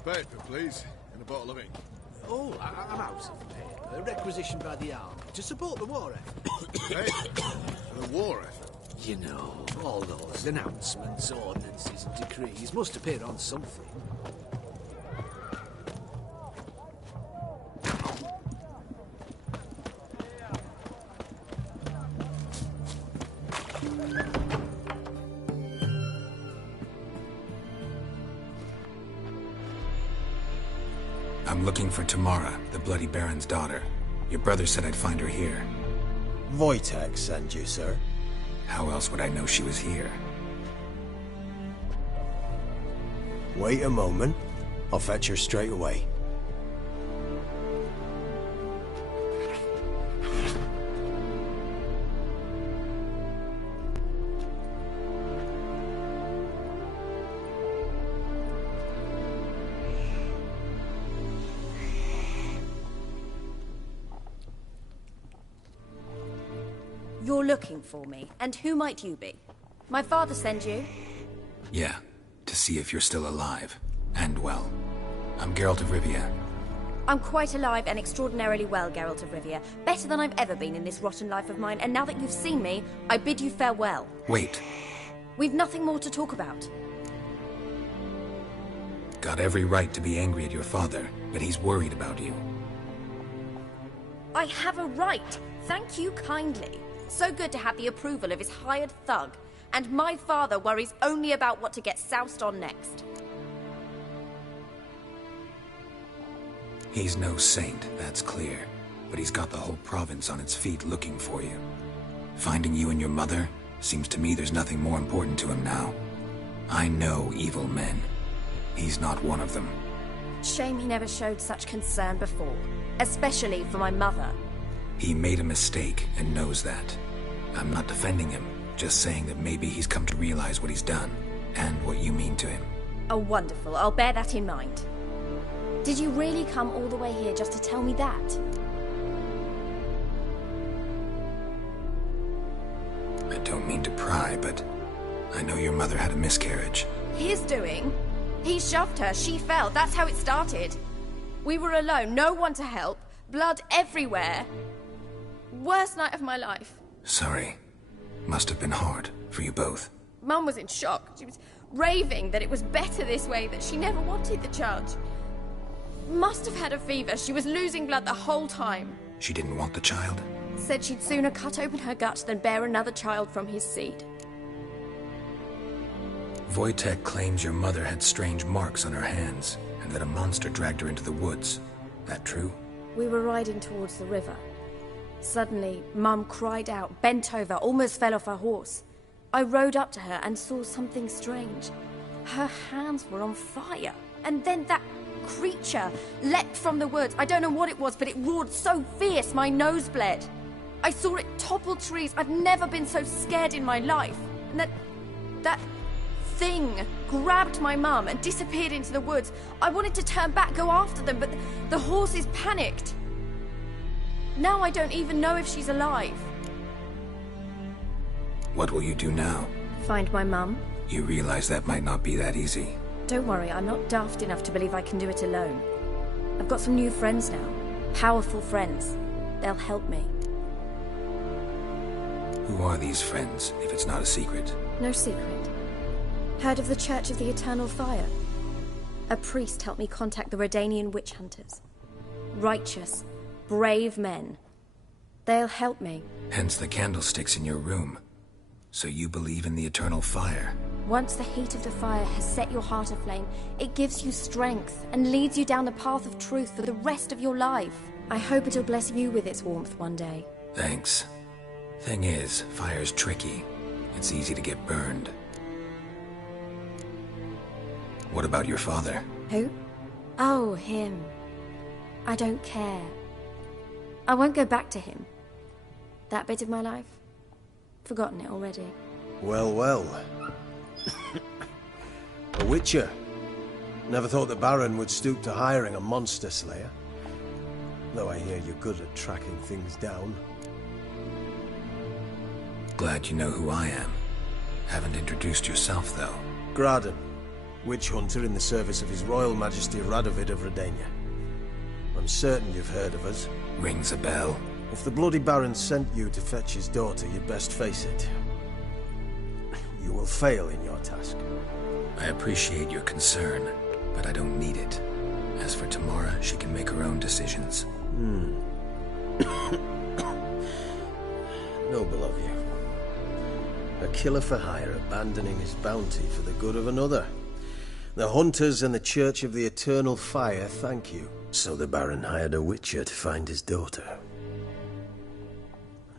Paper, please, and a bottle of ink. Oh, I'm out of paper. Requisitioned by the army to support the war effort. The war effort? You know, all those announcements, ordinances and decrees must appear on something. I'm looking for Tamara, the Bloody Baron's daughter. Your brother said I'd find her here. Wojtek sent you, sir. How else would I know she was here? Wait a moment. I'll fetch her straight away. You're looking for me, and who might you be? My father sent you? Yeah, to see if you're still alive. And well. I'm Geralt of Rivia. I'm quite alive and extraordinarily well, Geralt of Rivia. Better than I've ever been in this rotten life of mine, and now that you've seen me, I bid you farewell. Wait. We've nothing more to talk about. Got every right to be angry at your father, but he's worried about you. I have a right. Thank you kindly. So good to have the approval of his hired thug. And my father worries only about what to get soused on next. He's no saint, that's clear. But he's got the whole province on its feet looking for you. Finding you and your mother, seems to me there's nothing more important to him now. I know evil men. He's not one of them. Shame he never showed such concern before. Especially for my mother. He made a mistake and knows that. I'm not defending him, just saying that maybe he's come to realize what he's done, and what you mean to him. Oh, wonderful. I'll bear that in mind. Did you really come all the way here just to tell me that? I don't mean to pry, but I know your mother had a miscarriage. His doing? He shoved her, she fell, that's how it started. We were alone, no one to help, blood everywhere. Worst night of my life. Sorry. Must have been hard for you both. Mum was in shock. She was raving that it was better this way, that she never wanted the child. Must have had a fever. She was losing blood the whole time. She didn't want the child? Said she'd sooner cut open her gut than bear another child from his seed. Wojtek claims your mother had strange marks on her hands, and that a monster dragged her into the woods. That true? We were riding towards the river. Suddenly, Mum cried out, bent over, almost fell off her horse. I rode up to her and saw something strange. Her hands were on fire, and then that creature leapt from the woods. I don't know what it was, but it roared so fierce my nose bled. I saw it topple trees. I've never been so scared in my life. And that thing grabbed my mum and disappeared into the woods. I wanted to turn back, go after them, but the horses panicked. Now I don't even know if she's alive. What will you do now? Find my mum. You realize that might not be that easy. Don't worry, I'm not daft enough to believe I can do it alone. I've got some new friends now. Powerful friends. They'll help me. Who are these friends, if it's not a secret? No secret. Heard of the Church of the Eternal Fire? A priest helped me contact the Redanian witch hunters. Righteous, brave men. They'll help me. Hence the candlesticks in your room. So you believe in the eternal fire? Once the heat of the fire has set your heart aflame, it gives you strength and leads you down the path of truth for the rest of your life. I hope it'll bless you with its warmth one day. Thanks. Thing is, fire's tricky. It's easy to get burned. What about your father? Who? Oh, him. I don't care. I won't go back to him. That bit of my life? Forgotten it already. Well, well. A witcher. Never thought the Baron would stoop to hiring a monster slayer. Though I hear you're good at tracking things down. Glad you know who I am. Haven't introduced yourself, though. Graden, witch hunter in the service of His Royal Majesty Radovid of Redania. I'm certain you've heard of us. Rings a bell. If the bloody Baron sent you to fetch his daughter, you'd best face it. You will fail in your task. I appreciate your concern, but I don't need it. As for Tamara, she can make her own decisions. Noble of you. A killer for hire abandoning his bounty for the good of another. The hunters and the Church of the Eternal Fire thank you. So the Baron hired a witcher to find his daughter.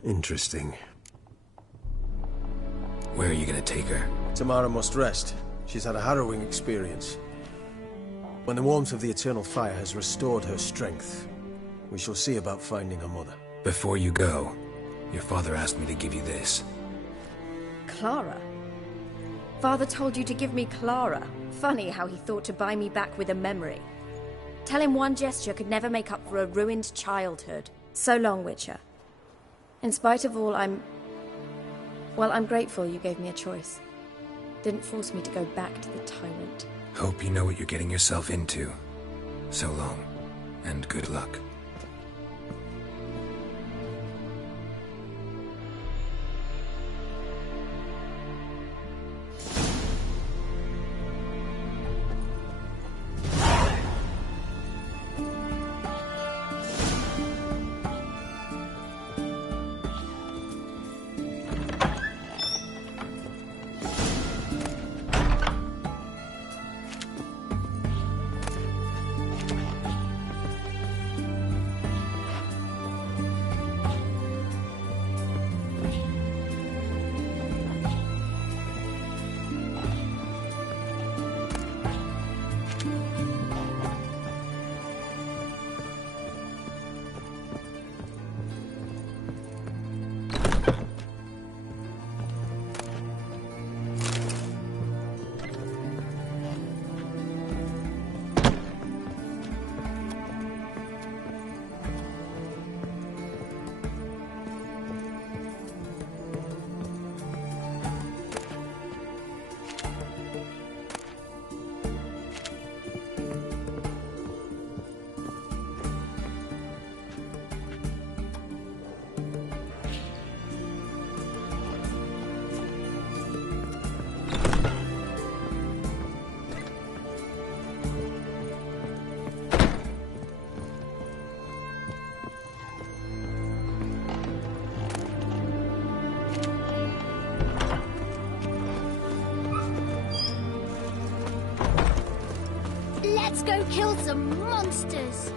Interesting. Where are you gonna take her? Tamara must rest. She's had a harrowing experience. When the warmth of the Eternal Fire has restored her strength, we shall see about finding her mother. Before you go, your father asked me to give you this. Clara? Father told you to give me Clara. Funny how he thought to buy me back with a memory. Tell him one gesture could never make up for a ruined childhood. So long, Witcher. In spite of all, I'm Well, I'm grateful you gave me a choice. Didn't force me to go back to the tyrant. Hope you know what you're getting yourself into. So long, and good luck. Let's go kill some monsters!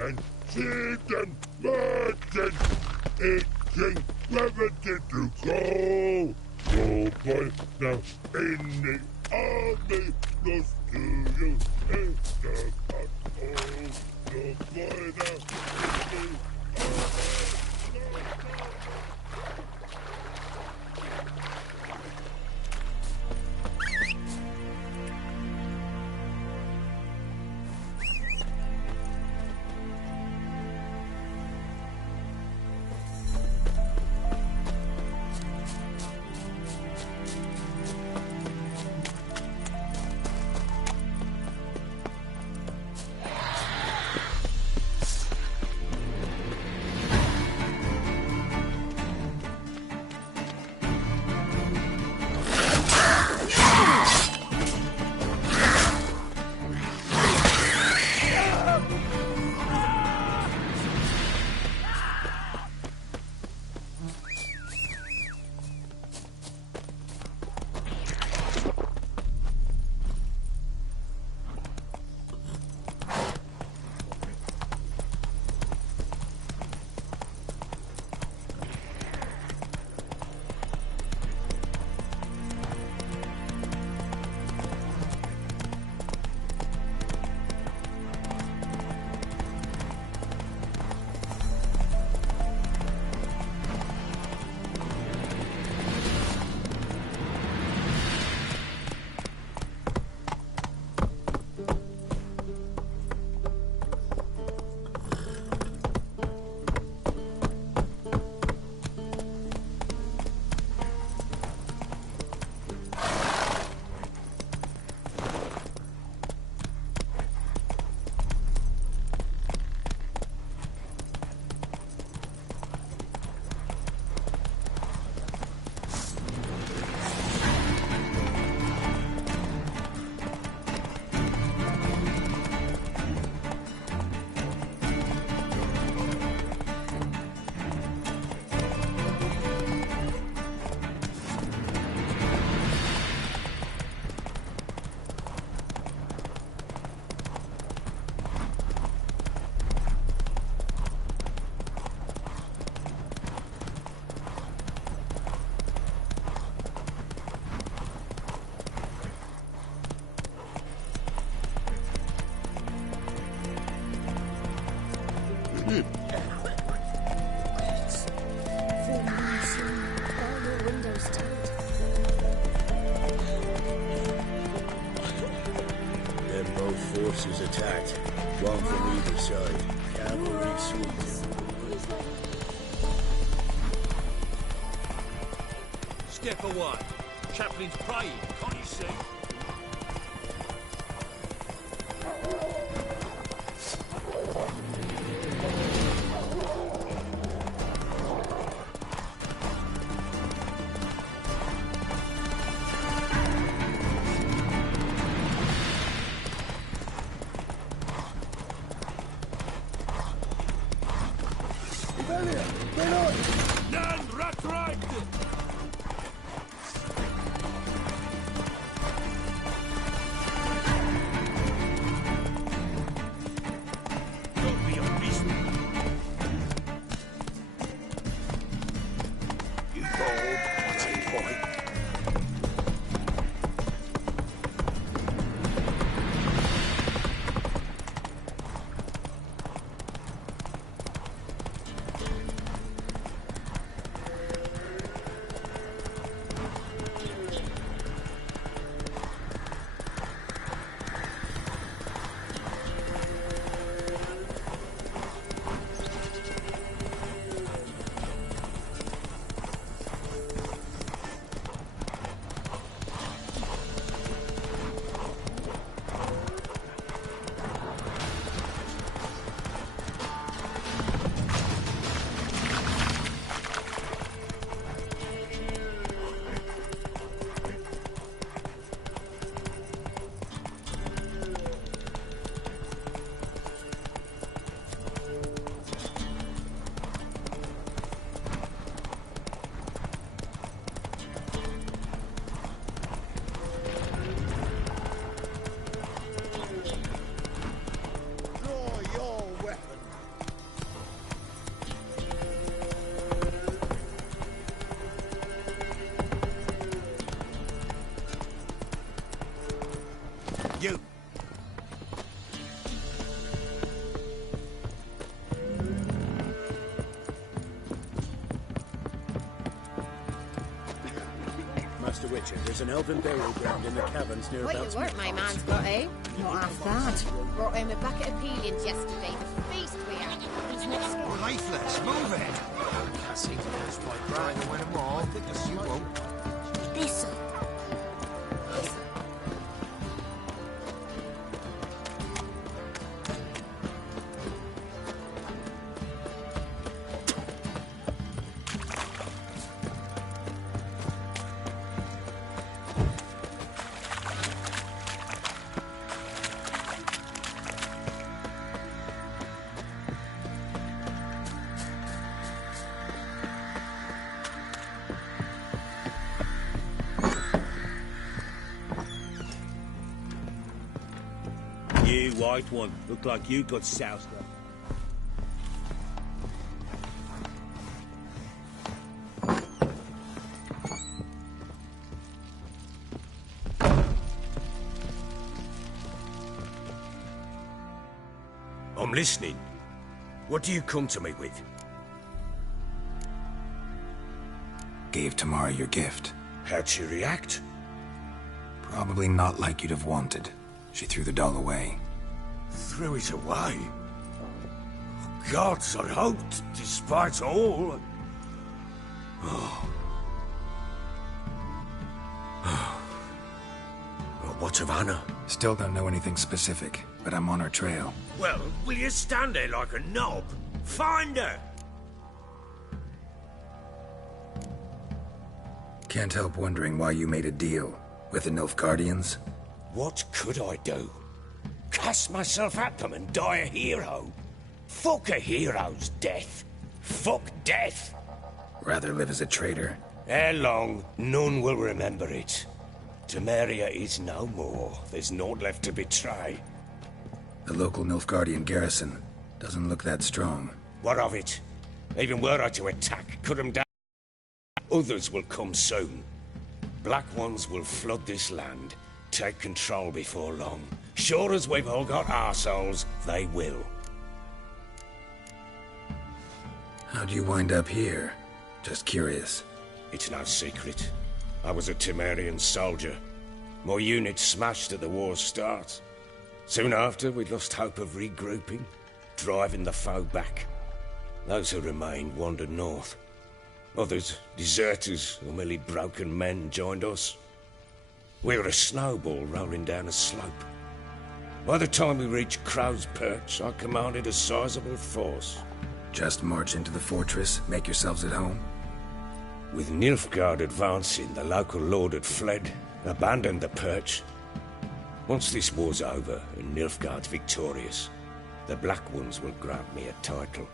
and chicken merchant. Itching, whether did you go? Your boy now in the army, lost to you, it's the control. Your boy now in the army. forces attacked. One from either side. Cavalry sweet. Step away. Chaplain's praying, can't you see? You! Master Witcher, there's an elven burial ground in the caverns near What about... you work my man's got, eh? Not half bad. Brought him a bucket of peelings yesterday. The feast we had. He's not scared. Lifeless, move it! Cassie, that's quite right. I went more. I think you won't. Listen. You white one, look like you got soused up. I'm listening. What do you come to me with? Gave Tamara your gift. How'd she react? Probably not like you'd have wanted. She threw the doll away. Threw it away? Gods, I hoped, despite all. Oh. What of Anna? Still don't know anything specific, but I'm on her trail. Well, will you stand there like a knob? Find her! Can't help wondering why you made a deal with the Nilfgaardians. What could I do? Cast myself at them and die a hero? Fuck a hero's death. Fuck death. Rather live as a traitor. Ere long, none will remember it. Temeria is no more. There's naught left to betray. The local Nilfgaardian garrison doesn't look that strong. What of it? Even were I to attack, cut them down. Others will come soon. Black ones will flood this land. Take control before long. Sure as we've all got arseholes, they will. How'd you wind up here? Just curious. It's no secret. I was a Temerian soldier. My unit smashed at the war's start. Soon after, we'd lost hope of regrouping, driving the foe back. Those who remained wandered north. Others, deserters or merely broken men, joined us. We were a snowball rolling down a slope. By the time we reached Crow's Perch, I commanded a sizable force. Just march into the fortress, make yourselves at home? With Nilfgaard advancing, the local lord had fled, abandoned the Perch. Once this war's over and Nilfgaard's victorious, the Black Ones will grant me a title.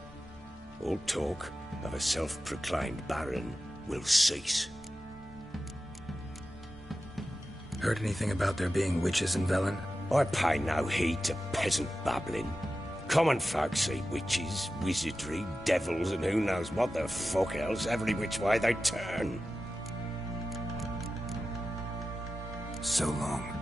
All talk of a self-proclaimed baron will cease. Heard anything about there being witches in Velen? I pay no heed to peasant babbling. Common folk see witches, wizardry, devils, and who knows what the fuck else every which way they turn. So long.